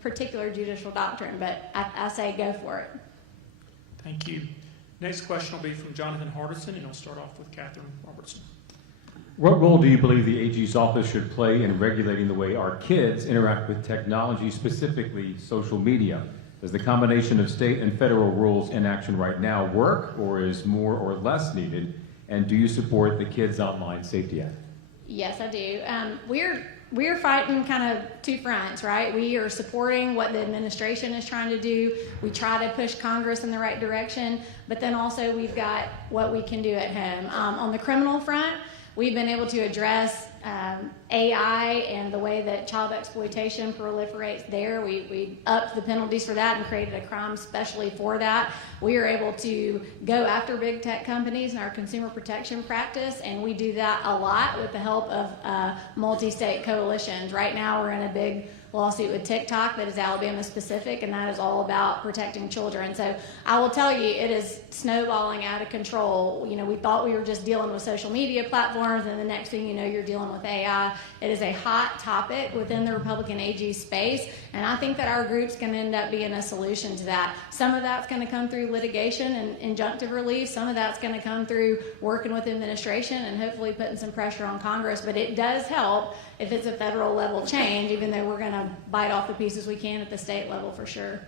particular judicial doctrine, but I say go for it. Thank you. Next question will be from Jonathan Hardison, and I'll start off with Catherine Robertson. What role do you believe the AG's office should play in regulating the way our kids interact with technology, specifically social media? Does the combination of state and federal rules in action right now work, or is more or less needed? And do you support the Kids Online Safety Act? Yes, I do. We're fighting kind of two fronts, right? We are supporting what the administration is trying to do. We try to push Congress in the right direction, but then also we've got what we can do at home. On the criminal front, we've been able to address AI and the way that child exploitation proliferates there. We upped the penalties for that and created a crime specially for that. We are able to go after big tech companies in our consumer protection practice, and we do that a lot with the help of multi-state coalitions. Right now we're in a big lawsuit with TikTok that is Alabama specific, and that is all about protecting children. So I will tell you, it is snowballing out of control. You know, we thought we were just dealing with social media platforms, and the next thing you know, you're dealing with AI. It is a hot topic within the Republican AG space, and I think that our group's going to end up being a solution to that. Some of that's going to come through litigation and injunctive relief. Some of that's going to come through working with administration and hopefully putting some pressure on Congress, but it does help if it's a federal level change, even though we're going to bite off the pieces we can at the state level for sure.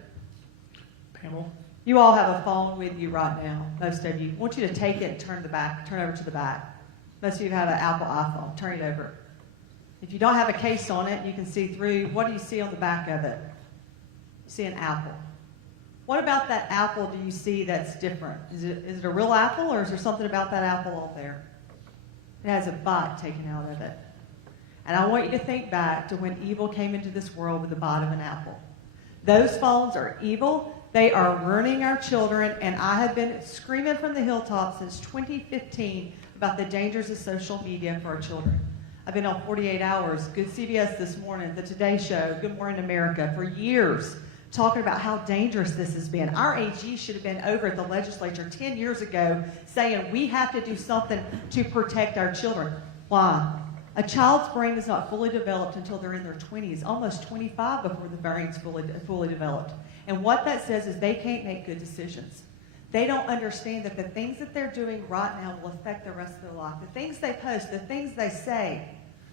Pamela? You all have a phone with you right now, most of you. I want you to take it and turn over to the back. Most of you have an Apple iPhone. Turn it over. If you don't have a case on it, you can see through. What do you see on the back of it? You see an apple. What about that apple do you see that's different? Is it a real apple, or is there something about that apple on there? It has a bite taken out of it. And I want you to think back to when evil came into this world with the bite of an apple. Those phones are evil. They are ruining our children, and I have been screaming from the hilltops since 2015 about the dangers of social media for our children. I've been on 48 Hours, Good CBS this morning, the Today Show, Good Morning America, for years, talking about how dangerous this has been. Our AG should have been over at the legislature 10 years ago saying we have to do something to protect our children. Why? A child's brain is not fully developed until they're in their 20s, almost 25 before the brain's fully developed. And what that says is they can't make good decisions. They don't understand that the things that they're doing right now will affect the rest of their life. The things they post, the things they say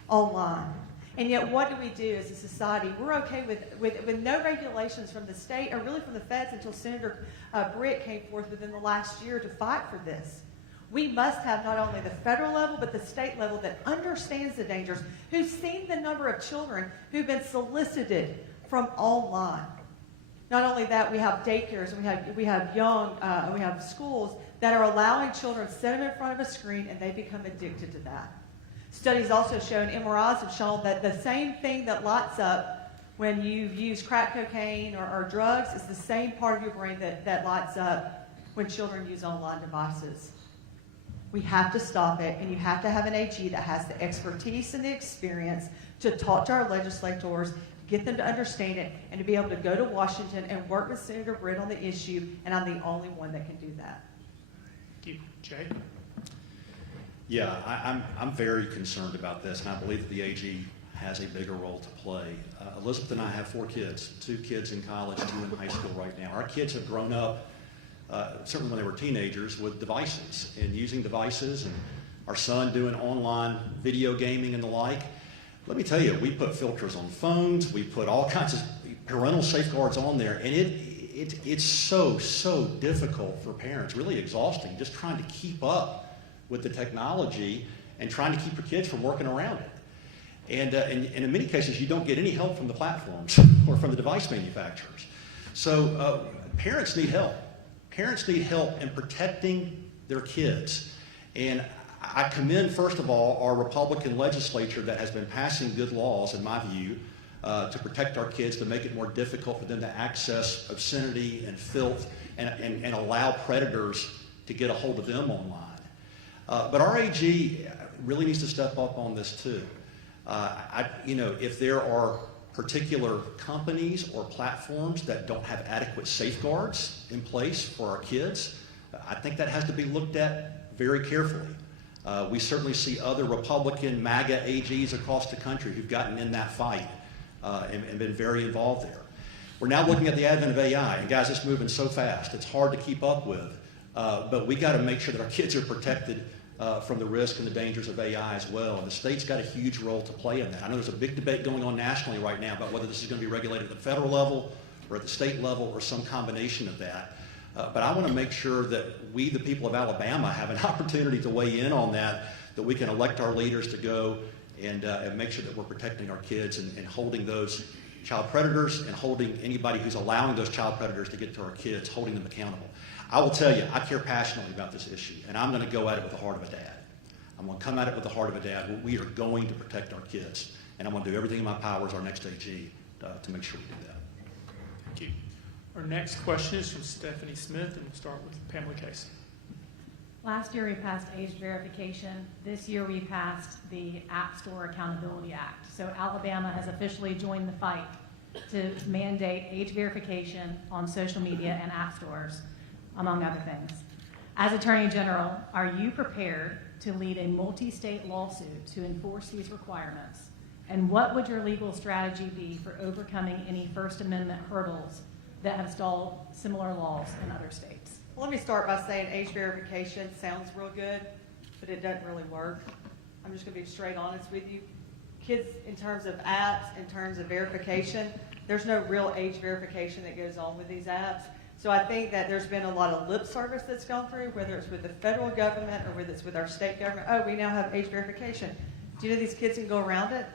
online. And yet what do we do as a society? We're okay with no regulations from the state or really from the feds until Senator Britt came forth within the last year to fight for this. We must have not only the federal level, but the state level that understands the dangers, who's seen the number of children who've been solicited from online. Not only that, we have daycares, and we have schools that are allowing children to sit them in front of a screen, and they become addicted to that. Studies also show, and MRIs have shown, that the same thing that lights up when you use crack cocaine or drugs is the same part of your brain that lights up when children use online devices. We have to stop it, and you have to have an AG that has the expertise and the experience to talk to our legislators, get them to understand it, and to be able to go to Washington and work with Senator Britt on the issue, and I'm the only one that can do that. Thank you. Jay? Yeah, I'm very concerned about this, and I believe that the AG has a bigger role to play. Elizabeth and I have 4 kids, 2 kids in college, 2 in high school right now. Our kids have grown up, certainly when they were teenagers, with devices and using devices, and our son doing online video gaming and the like. Let me tell you, we put filters on phones, we put all kinds of parental safeguards on there, and it's so difficult for parents, really exhausting, just trying to keep up with the technology and trying to keep your kids from working around it. And in many cases, you don't get any help from the platforms or from the device manufacturers. So parents need help. Parents need help in protecting their kids. And I commend, first of all, our Republican legislature that has been passing good laws, in my view, to protect our kids, to make it more difficult for them to access obscenity and filth and allow predators to get a hold of them online. But our AG really needs to step up on this too. If there are particular companies or platforms that don't have adequate safeguards in place for our kids, I think that has to be looked at very carefully. We certainly see other Republican MAGA AGs across the country who've gotten in that fight and been very involved there. We're now looking at the advent of AI, and guys, it's moving so fast, it's hard to keep up with. But we got to make sure that our kids are protected from the risk and the dangers of AI as well. And the state's got a huge role to play in that. I know there's a big debate going on nationally right now about whether this is going to be regulated at the federal level or at the state level or some combination of that. But I want to make sure that we, the people of Alabama, have an opportunity to weigh in on that we can elect our leaders to go and make sure that we're protecting our kids and holding those child predators and holding anybody who's allowing those child predators to get to our kids, holding them accountable. I will tell you, I care passionately about this issue, and I'm going to go at it with the heart of a dad. I'm going to come at it with the heart of a dad. We are going to protect our kids, and I'm going to do everything in my power as our next AG to make sure we do that. Thank you. Our next question is from Stephanie Smith, and we'll start with Pamela Casey. Last year we passed age verification. This year we passed the App Store Accountability Act. So Alabama has officially joined the fight to mandate age verification on social media and app stores, among other things. As Attorney General, are you prepared to lead a multi-state lawsuit to enforce these requirements? And what would your legal strategy be for overcoming any First Amendment hurdles that have stalled similar laws in other states? Well, let me start by saying age verification sounds real good, but it doesn't really work. I'm just going to be straight honest with you. Kids, in terms of apps, in terms of verification, there's no real age verification that goes on with these apps. So I think that there's been a lot of lip service that's gone through, whether it's with the federal government or whether it's with our state government. Oh, we now have age verification. Do you know these kids can go around it?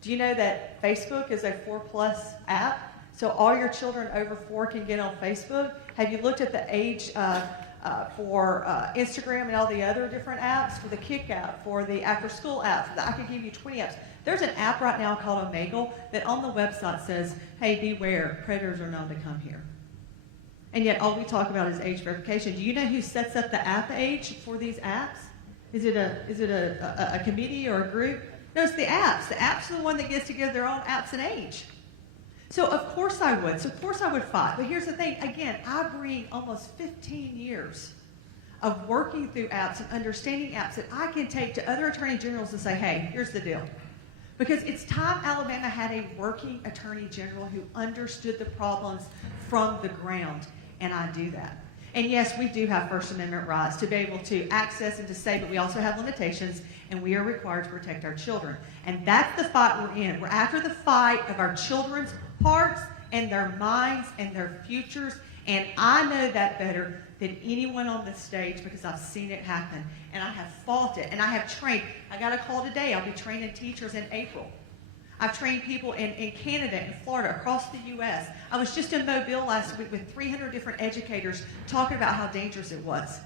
Do you know that Facebook is a 4+ app? So all your children over 4 can get on Facebook. Have you looked at the age for Instagram and all the other different apps, for the Kick app, for the After School app? I could give you 20 apps. There's an app right now called Omegle that on the website says, hey, beware, predators are known to come here. And yet all we talk about is age verification. Do you know who sets up the app age for these apps? Is it a committee or a group? No, it's the apps. The apps are the one that gets together their own apps and age. So of course I would. So of course I would fight. But here's the thing. Again, I bring almost 15 years of working through apps and understanding apps that I can take to other attorney generals and say, hey, here's the deal. Because it's time Alabama had a working attorney general who understood the problems from the ground. And I do that. And yes, we do have First Amendment rights to be able to access and to say, but we also have limitations, and we are required to protect our children. And that's the fight we're in. We're after the fight of our children's hearts and their minds and their futures. And I know that better than anyone on this stage because I've seen it happen. And I have fought it. And I have trained. I got a call today. I'll be training teachers in April. I've trained people in Canada and Florida, across the U.S. I was just in Mobile last week with 300 different educators talking about how dangerous it was.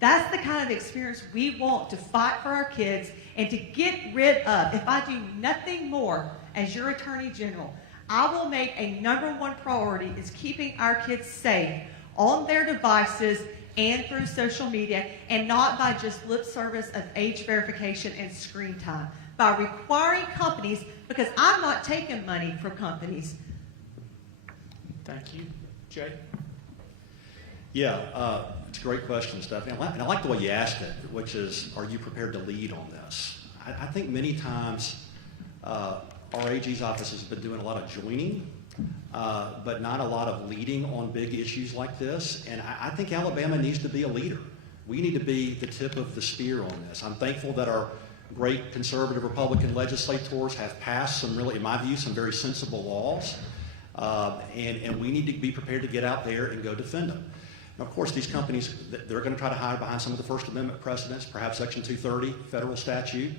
That's the kind of experience we want to fight for our kids and to get rid of. If I do nothing more as your Attorney General, I will make a #1 priority is keeping our kids safe on their devices and through social media, and not by just lip service of age verification and screen time. By requiring companies, because I'm not taking money from companies. Thank you. Jay? Yeah, it's a great question, Stephanie. And I like the way you asked it, which is, are you prepared to lead on this? I think many times our AG's office has been doing a lot of joining, but not a lot of leading on big issues like this. And I think Alabama needs to be a leader. We need to be the tip of the spear on this. I'm thankful that our great conservative Republican legislators have passed some really, in my view, some very sensible laws. And we need to be prepared to get out there and go defend them. Now, of course, these companies, they're going to try to hide behind some of the First Amendment precedents, perhaps Section 230, federal statute.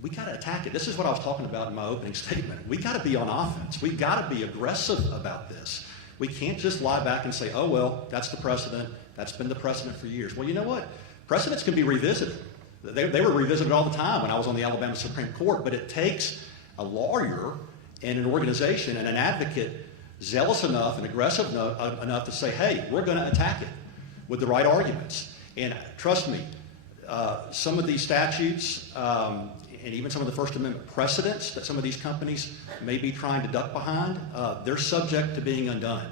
We got to attack it. This is what I was talking about in my opening statement. We got to be on offense. We got to be aggressive about this. We can't just lie back and say, oh, well, that's the precedent. That's been the precedent for years. Well, you know what? Precedents can be revisited. They were revisited all the time when I was on the Alabama Supreme Court, but it takes a lawyer and an organization and an advocate zealous enough and aggressive enough to say, hey, we're going to attack it with the right arguments. And trust me, some of these statutes and even some of the First Amendment precedents that some of these companies may be trying to duck behind, they're subject to being undone,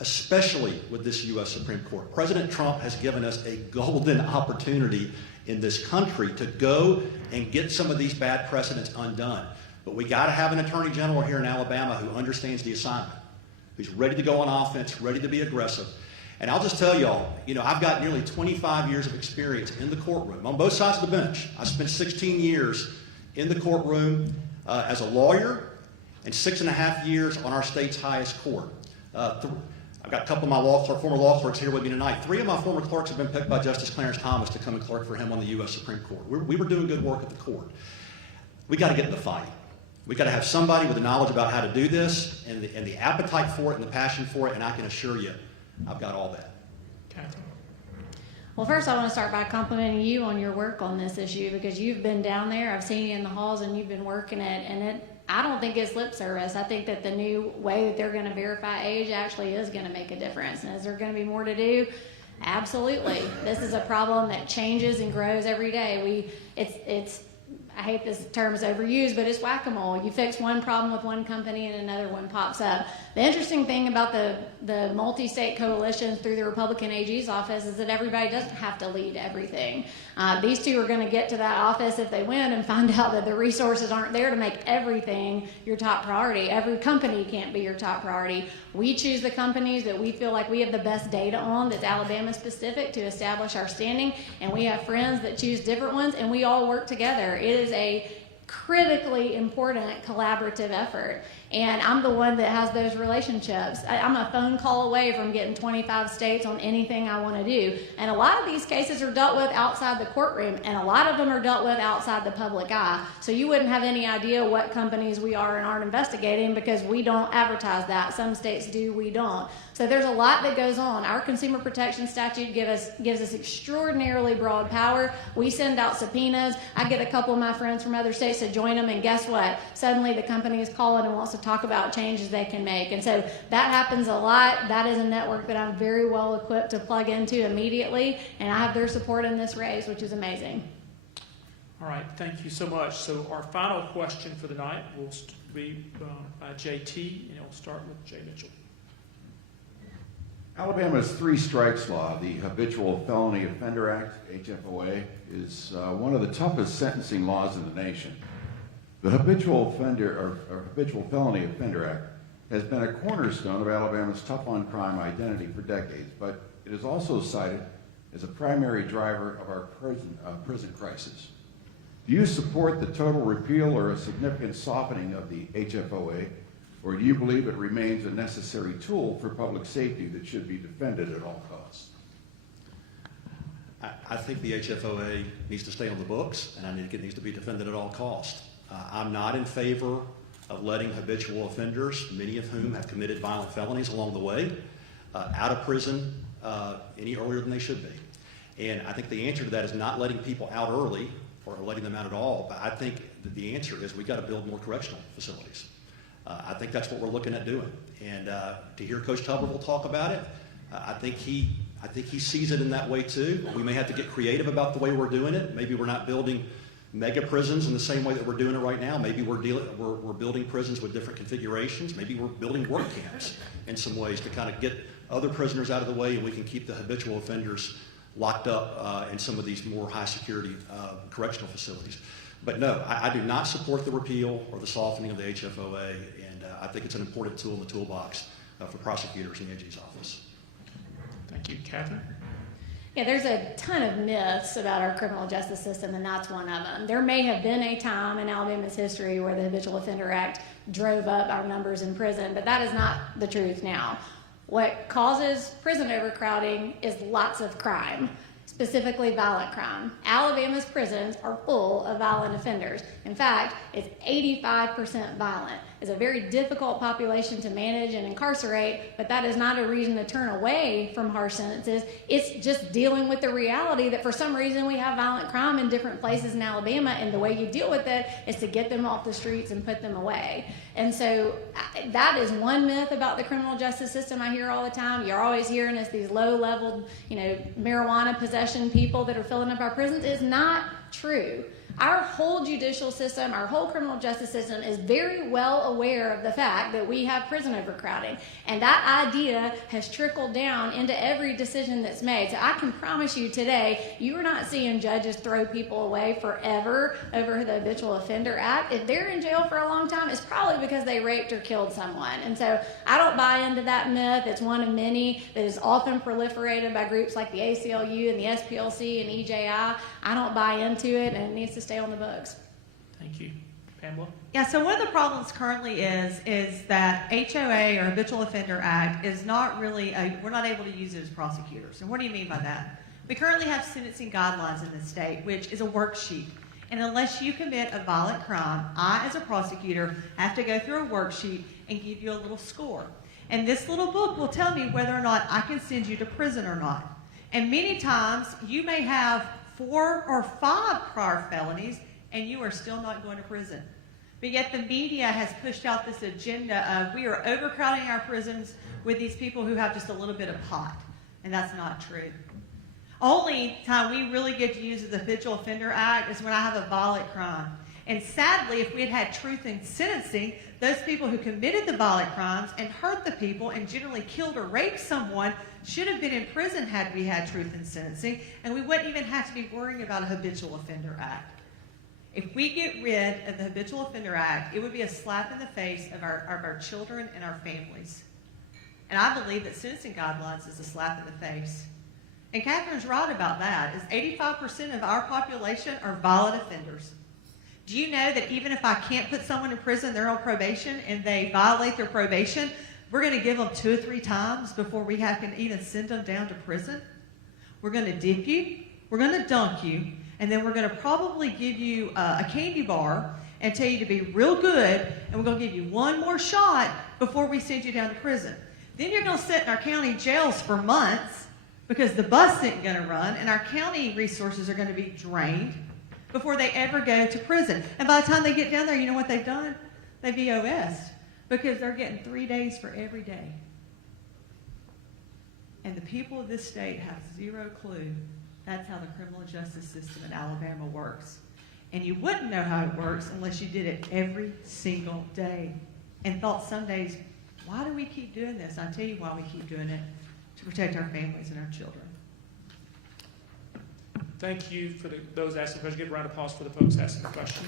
especially with this U.S. Supreme Court. President Trump has given us a golden opportunity in this country to go and get some of these bad precedents undone. But we got to have an Attorney General here in Alabama who understands the assignment, who's ready to go on offense, ready to be aggressive. And I'll just tell y'all, I've got nearly 25 years of experience in the courtroom on both sides of the bench. I spent 16 years in the courtroom as a lawyer and 6.5 years on our state's highest court. I've got a couple of my former law clerks here with me tonight. 3 of my former clerks have been picked by Justice Clarence Thomas to come and clerk for him on the U.S. Supreme Court. We were doing good work at the court. We got to get in the fight. We got to have somebody with the knowledge about how to do this and the appetite for it and the passion for it, and I can assure you, I've got all that. Catherine. Well, first I want to start by complimenting you on your work on this issue, because you've been down there. I've seen you in the halls and you've been working it, and I don't think it's lip service. I think that the new way that they're going to verify age actually is going to make a difference. And is there going to be more to do? Absolutely. This is a problem that changes and grows every day. I hate this term is overused, but it's whack-a-mole. You fix one problem with one company and another one pops up. The interesting thing about the multi-state coalitions through the Republican AG's office is that everybody doesn't have to lead everything. These two are going to get to that office if they win and find out that the resources aren't there to make everything your top priority. Every company can't be your top priority. We choose the companies that we feel like we have the best data on that's Alabama specific to establish our standing, and we have friends that choose different ones, and we all work together. It is a critically important collaborative effort, and I'm the one that has those relationships. I'm a phone call away from getting 25 states on anything I want to do, and a lot of these cases are dealt with outside the courtroom, and a lot of them are dealt with outside the public eye, so you wouldn't have any idea what companies we are and aren't investigating because we don't advertise that. Some states do, we don't. So there's a lot that goes on. Our consumer protection statute gives us extraordinarily broad power. We send out subpoenas. I get a couple of my friends from other states to join them, and guess what? Suddenly the company is calling and wants to talk about changes they can make. And so that happens a lot. That is a network that I'm very well equipped to plug into immediately, and I have their support in this race, which is amazing. All right, thank you so much. So our final question for the night will be by JT, and it will start with Jay Mitchell. Alabama's 3 strikes law, the Habitual Felony Offender Act, HFOA, is one of the toughest sentencing laws in the nation. The Habitual Felony Offender Act has been a cornerstone of Alabama's tough-on-crime identity for decades, but it is also cited as a primary driver of our prison crisis. Do you support the total repeal or a significant softening of the HFOA, or do you believe it remains a necessary tool for public safety that should be defended at all costs? I think the HFOA needs to stay on the books, and I think it needs to be defended at all costs. I'm not in favor of letting habitual offenders, many of whom have committed violent felonies along the way, out of prison any earlier than they should be. And I think the answer to that is not letting people out early or letting them out at all, but I think that the answer is we've got to build more correctional facilities. I think that's what we're looking at doing. And to hear Coach Tuberville talk about it, I think he sees it in that way too. We may have to get creative about the way we're doing it. Maybe we're not building mega prisons in the same way that we're doing it right now. Maybe we're building prisons with different configurations. Maybe we're building work camps in some ways to kind of get other prisoners out of the way, and we can keep the habitual offenders locked up in some of these more high security correctional facilities. But no, I do not support the repeal or the softening of the HFOA, and I think it's an important tool in the toolbox for prosecutors in the AG's office. Thank you. Catherine? Yeah, there's a ton of myths about our criminal justice system, and that's one of them. There may have been a time in Alabama's history where the Habitual Offender Act drove up our numbers in prison, but that is not the truth now. What causes prison overcrowding is lots of crime, specifically violent crime. Alabama's prisons are full of violent offenders. In fact, it's 85% violent. It's a very difficult population to manage and incarcerate, but that is not a reason to turn away from harsh sentences. It's just dealing with the reality that for some reason we have violent crime in different places in Alabama, and the way you deal with it is to get them off the streets and put them away. And so that is one myth about the criminal justice system I hear all the time. You're always hearing it's these low-level, marijuana possession people that are filling up our prisons. It's not true. Our whole judicial system, our whole criminal justice system is very well aware of the fact that we have prison overcrowding. And that idea has trickled down into every decision that's made. So I can promise you today, you are not seeing judges throw people away forever over the Habitual Offender Act. If they're in jail for a long time, it's probably because they raped or killed someone. And so I don't buy into that myth. It's one of many that is often proliferated by groups like the ACLU and the SPLC and EJI. I don't buy into it, and it needs to stay on the books. Thank you. Pamela? Yeah, so one of the problems currently is that HOA or Habitual Offender Act is not really, we're not able to use it as prosecutors. And what do you mean by that? We currently have sentencing guidelines in the state, which is a worksheet. And unless you commit a violent crime, I, as a prosecutor, have to go through a worksheet and give you a little score. And this little book will tell me whether or not I can send you to prison or not. And many times, you may have 4 or 5 prior felonies, and you are still not going to prison. But yet the media has pushed out this agenda of we are overcrowding our prisons with these people who have just a little bit of pot. And that's not true. Only time we really get to use the Habitual Offender Act is when I have a violent crime. And sadly, if we had had truth in sentencing, those people who committed the violent crimes and hurt the people and generally killed or raped someone should have been in prison had we had truth in sentencing, and we wouldn't even have to be worrying about a Habitual Offender Act. If we get rid of the Habitual Offender Act, it would be a slap in the face of our children and our families. And I believe that sentencing guidelines is a slap in the face. And Catherine's right about that, is 85% of our population are violent offenders. Do you know that even if I can't put someone in prison, they're on probation, and they violate their probation, we're going to give them 2 or 3 times before we can even send them down to prison? We're going to dip you, we're going to dunk you, and then we're going to probably give you a candy bar and tell you to be real good, and we're going to give you one more shot before we send you down to prison. Then you're going to sit in our county jails for months because the bus isn't going to run, and our county resources are going to be drained before they ever go to prison. And by the time they get down there, you know what they've done? They've VOS'd because they're getting 3 days for every day. And the people of this state have zero clue that's how the criminal justice system in Alabama works. And you wouldn't know how it works unless you did it every single day and thought some days, why do we keep doing this? I'll tell you why we keep doing it, to protect our families and our children. Thank you for those asking questions. Give a round of applause for the folks asking the questions.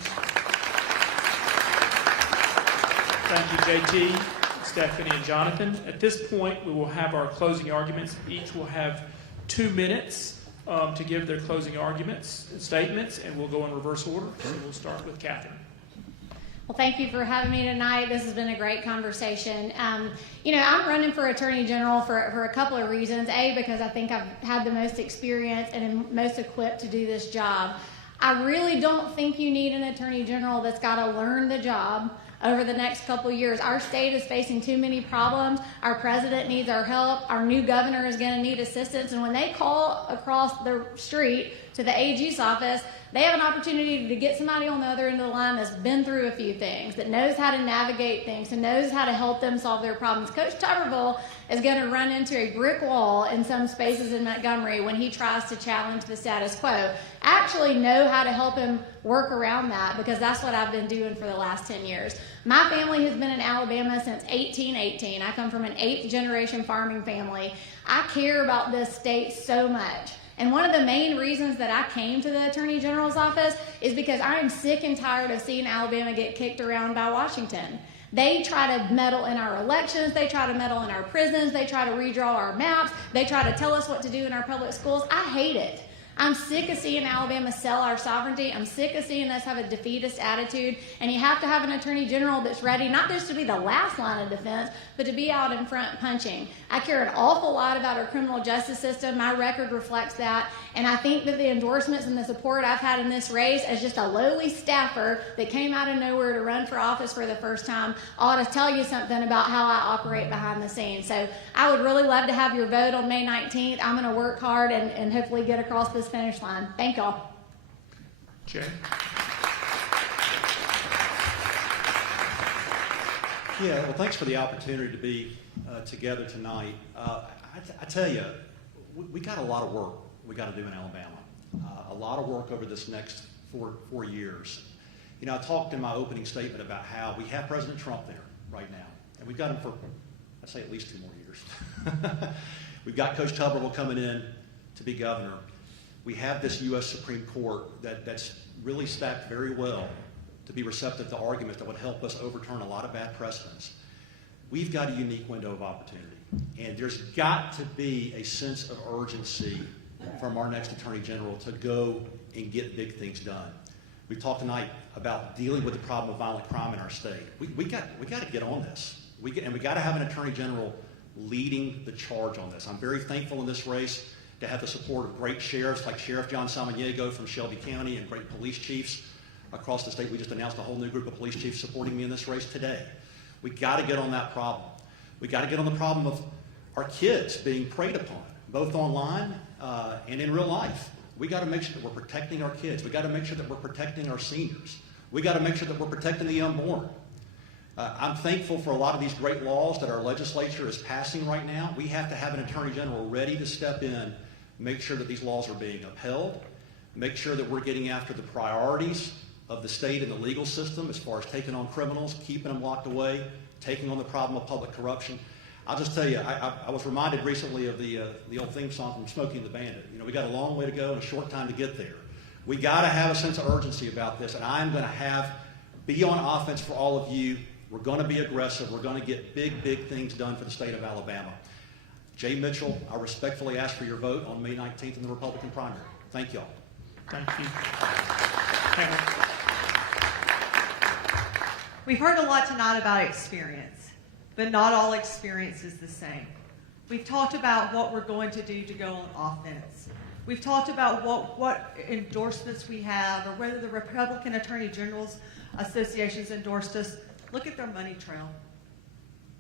Thank you, JT, Stephanie, and Jonathan. At this point, we will have our closing arguments. Each will have 2 minutes to give their closing arguments and statements, and we'll go in reverse order. So we'll start with Catherine. Well, thank you for having me tonight. This has been a great conversation. I'm running for Attorney General for a couple of reasons. A, because I think I've had the most experience and am most equipped to do this job. I really don't think you need an Attorney General that's got to learn the job over the next couple of years. Our state is facing too many problems. Our president needs our help. Our new governor is going to need assistance. And when they call across the street to the AG's office, they have an opportunity to get somebody on the other end of the line that's been through a few things, that knows how to navigate things, and knows how to help them solve their problems. Coach Tuberville is going to run into a brick wall in some spaces in Montgomery when he tries to challenge the status quo. Actually know how to help him work around that, because that's what I've been doing for the last 10 years. My family has been in Alabama since 1818. I come from an 8th generation farming family. I care about this state so much. And one of the main reasons that I came to the Attorney General's office is because I am sick and tired of seeing Alabama get kicked around by Washington. They try to meddle in our elections. They try to meddle in our prisons. They try to redraw our maps. They try to tell us what to do in our public schools. I hate it. I'm sick of seeing Alabama sell our sovereignty. I'm sick of seeing us have a defeatist attitude. And you have to have an Attorney General that's ready not just to be the last line of defense, but to be out in front punching. I care an awful lot about our criminal justice system. My record reflects that. And I think that the endorsements and the support I've had in this race as just a lowly staffer that came out of nowhere to run for office for the first time ought to tell you something about how I operate behind the scenes. So I would really love to have your vote on May 19th. I'm going to work hard and hopefully get across this finish line. Thank y'all. Jay? Yeah, well, thanks for the opportunity to be together tonight. I tell you, we got a lot of work we got to do in Alabama. A lot of work over this next 4 years. You know, I talked in my opening statement about how we have President Trump there right now, and we've got him for, I'd say, at least 2 more years. We've got Coach Tuberville coming in to be governor. We have this U.S. Supreme Court that's really stacked very well to be receptive to arguments that would help us overturn a lot of bad precedents. We've got a unique window of opportunity, and there's got to be a sense of urgency from our next Attorney General to go and get big things done. We talked tonight about dealing with the problem of violent crime in our state. We got to get on this. We got to have an Attorney General leading the charge on this. I'm very thankful in this race to have the support of great sheriffs like Sheriff John Samaniego from Shelby County and great police chiefs across the state. We just announced a whole new group of police chiefs supporting me in this race today. We got to get on that problem. We got to get on the problem of our kids being preyed upon, both online and in real life. We got to make sure that we're protecting our kids. We got to make sure that we're protecting our seniors. We got to make sure that we're protecting the unborn. I'm thankful for a lot of these great laws that our legislature is passing right now. We have to have an Attorney General ready to step in, make sure that these laws are being upheld, make sure that we're getting after the priorities of the state and the legal system as far as taking on criminals, keeping them locked away, taking on the problem of public corruption. I'll just tell you, I was reminded recently of the old theme song from Smokey and the Bandit. You know, we got a long way to go and a short time to get there. We got to have a sense of urgency about this, and I'm going to be on offense for all of you. We're going to be aggressive. We're going to get big, big things done for the state of Alabama. Jay Mitchell, I respectfully ask for your vote on May 19th in the Republican primary. Thank you all. Thank you. Pamela. We've heard a lot tonight about experience, but not all experience is the same. We've talked about what we're going to do to go on offense. We've talked about what endorsements we have or whether the Republican Attorney General's associations endorsed us. Look at their money trail.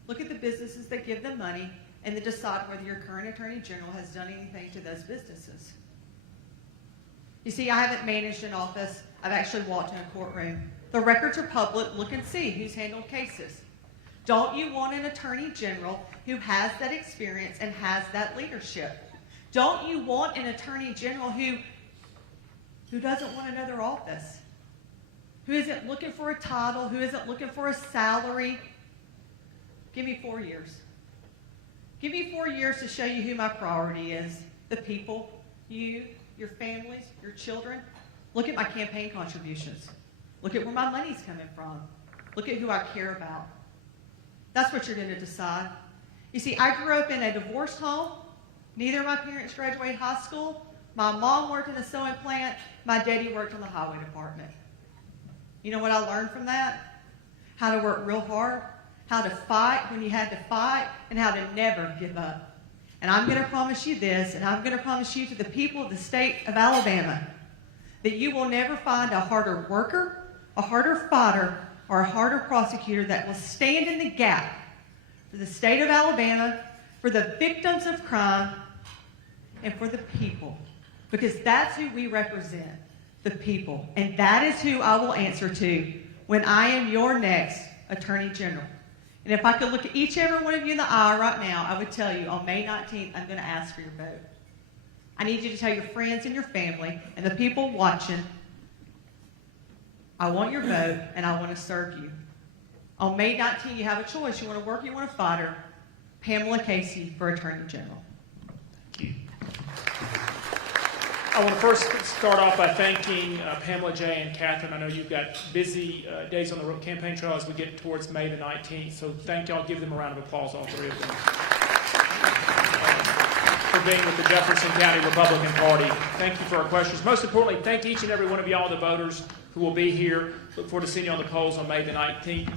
Look at the businesses that give them money and then decide whether your current Attorney General has done anything to those businesses. You see, I haven't managed an office. I've actually walked in a courtroom. The records are public. Look and see who's handled cases. Don't you want an Attorney General who has that experience and has that leadership? Don't you want an Attorney General who doesn't want another office? Who isn't looking for a title, who isn't looking for a salary? Give me 4 years. Give me 4 years to show you who my priority is. The people, you, your families, your children. Look at my campaign contributions. Look at where my money's coming from. Look at who I care about. That's what you're going to decide. You see, I grew up in a divorced home. Neither of my parents graduated high school. My mom worked in a sewing plant. My daddy worked on the highway department. You know what I learned from that? How to work real hard, how to fight when you had to fight, and how to never give up. And I'm going to promise you this, and I'm going to promise you to the people of the state of Alabama, that you will never find a harder worker, a harder fighter, or a harder prosecutor that will stand in the gap for the state of Alabama, for the victims of crime, and for the people. Because that's who we represent. The people. And that is who I will answer to when I am your next Attorney General. And if I could look at each and every one of you in the eye right now, I would tell you on May 19th, I'm going to ask for your vote. I need you to tell your friends and your family and the people watching, I want your vote and I want to serve you. On May 19th, you have a choice. You want to work, you want to fight her. Pamela Casey for Attorney General. Thank you. I want to first start off by thanking Pamela, Jay, and Catherine. I know you've got busy days on the campaign trail as we get towards May the 19th, so thank y'all. Give them a round of applause, all three of them, for being with the Jefferson County Republican Party. Thank you for our questions. Most importantly, thank each and every one of y'all, the voters who will be here. Look forward to seeing you on the polls on May the 19th.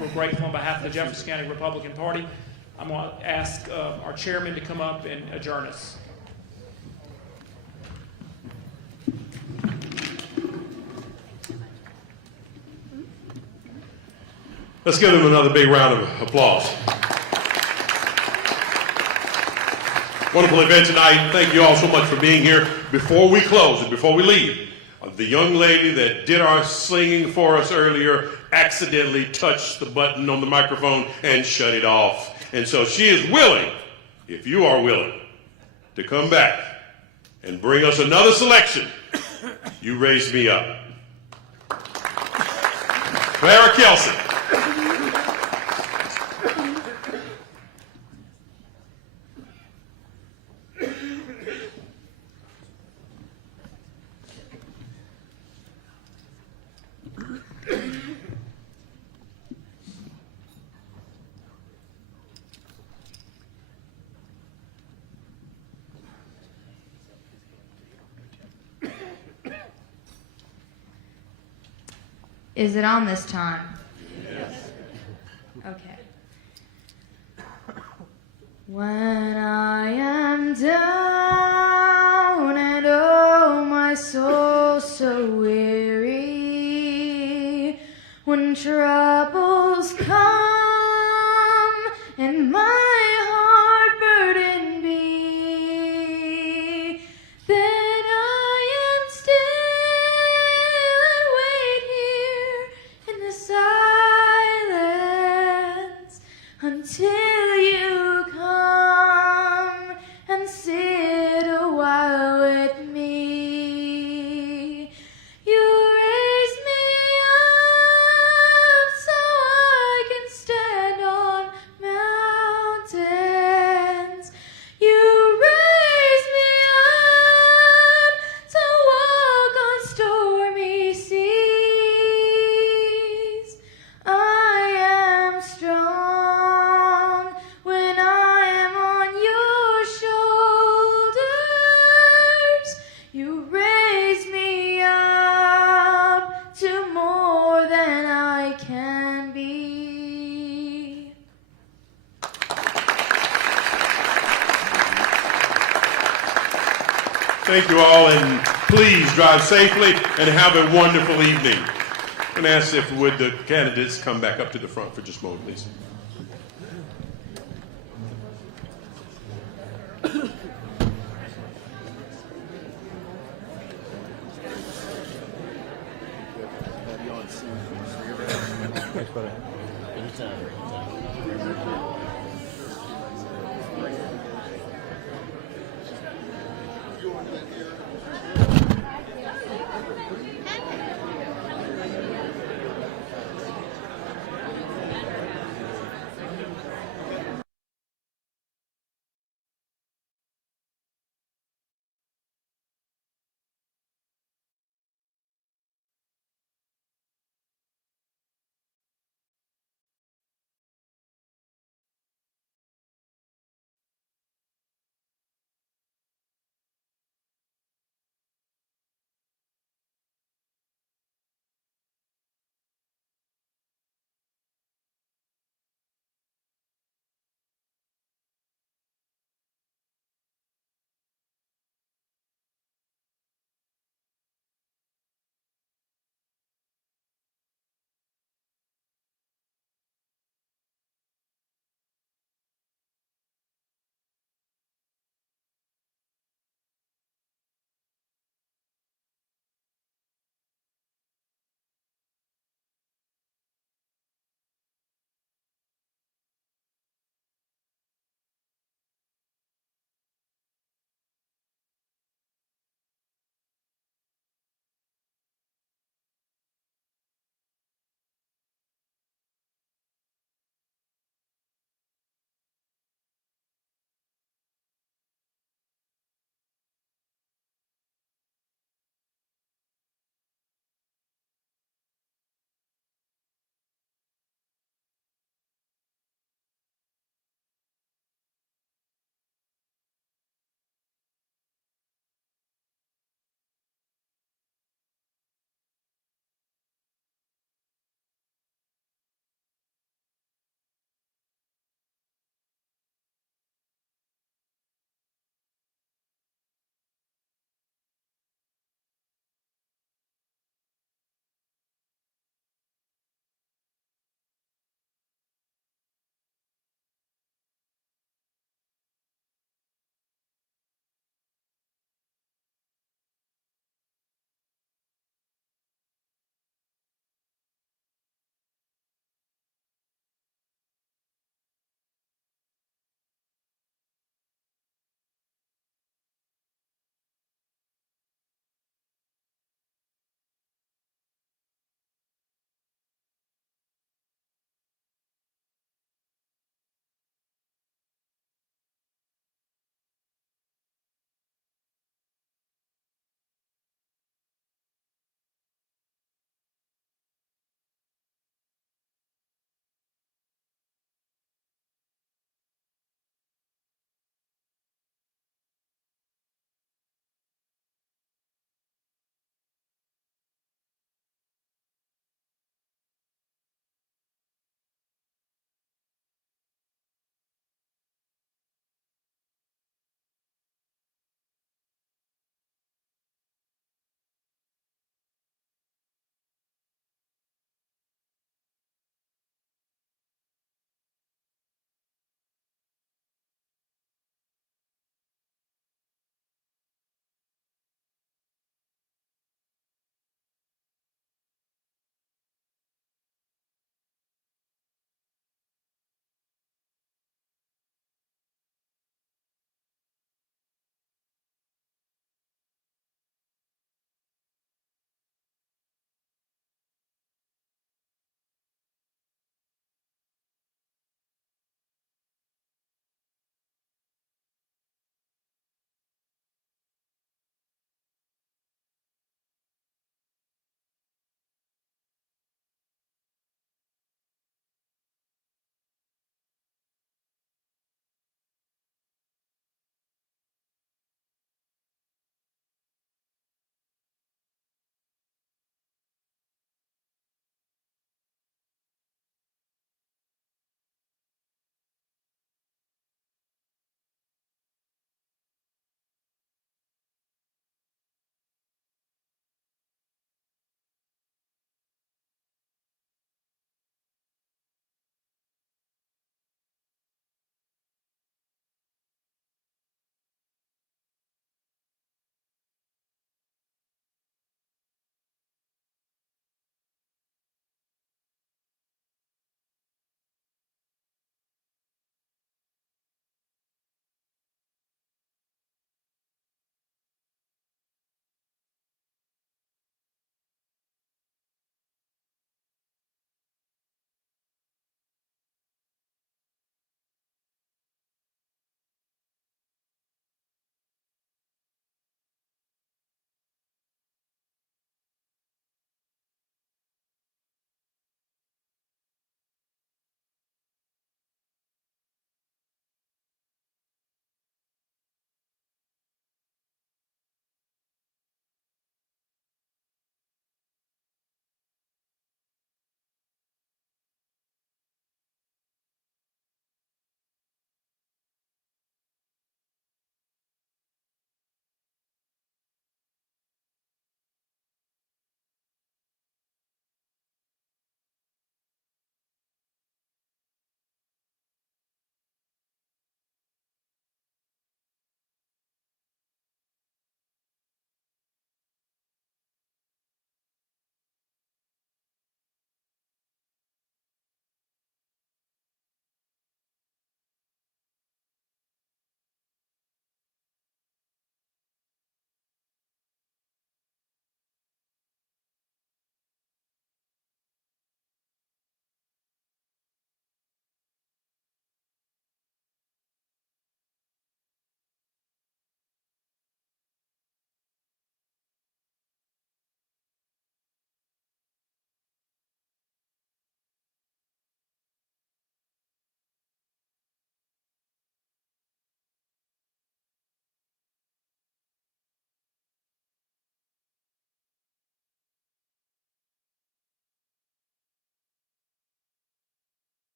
We're grateful on behalf of the Jefferson County Republican Party. I'm going to ask our chairman to come up and adjourn us. Let's give them another big round of applause. Wonderful event tonight. Thank you all so much for being here. Before we close and before we leave, the young lady that did our singing for us earlier accidentally touched the button on the microphone and shut it off. And so she is willing, if you are willing, to come back and bring us another selection. You raised me up. Clara Kelson. Is it on this time? Yes. Okay. When I am down and oh my soul so weary, when troubles come and my heart burden be, then I am still and wait here in the silence until you come and sit a while with me. You raise me up so I can stand on mountains. You raise me up to walk on stormy seas. I am strong when I am on your shoulders. You raise me up to more than I can be. Thank you all, and please drive safely and have a wonderful evening. I'm going to ask if would the candidates come back up to the front for just a moment, please.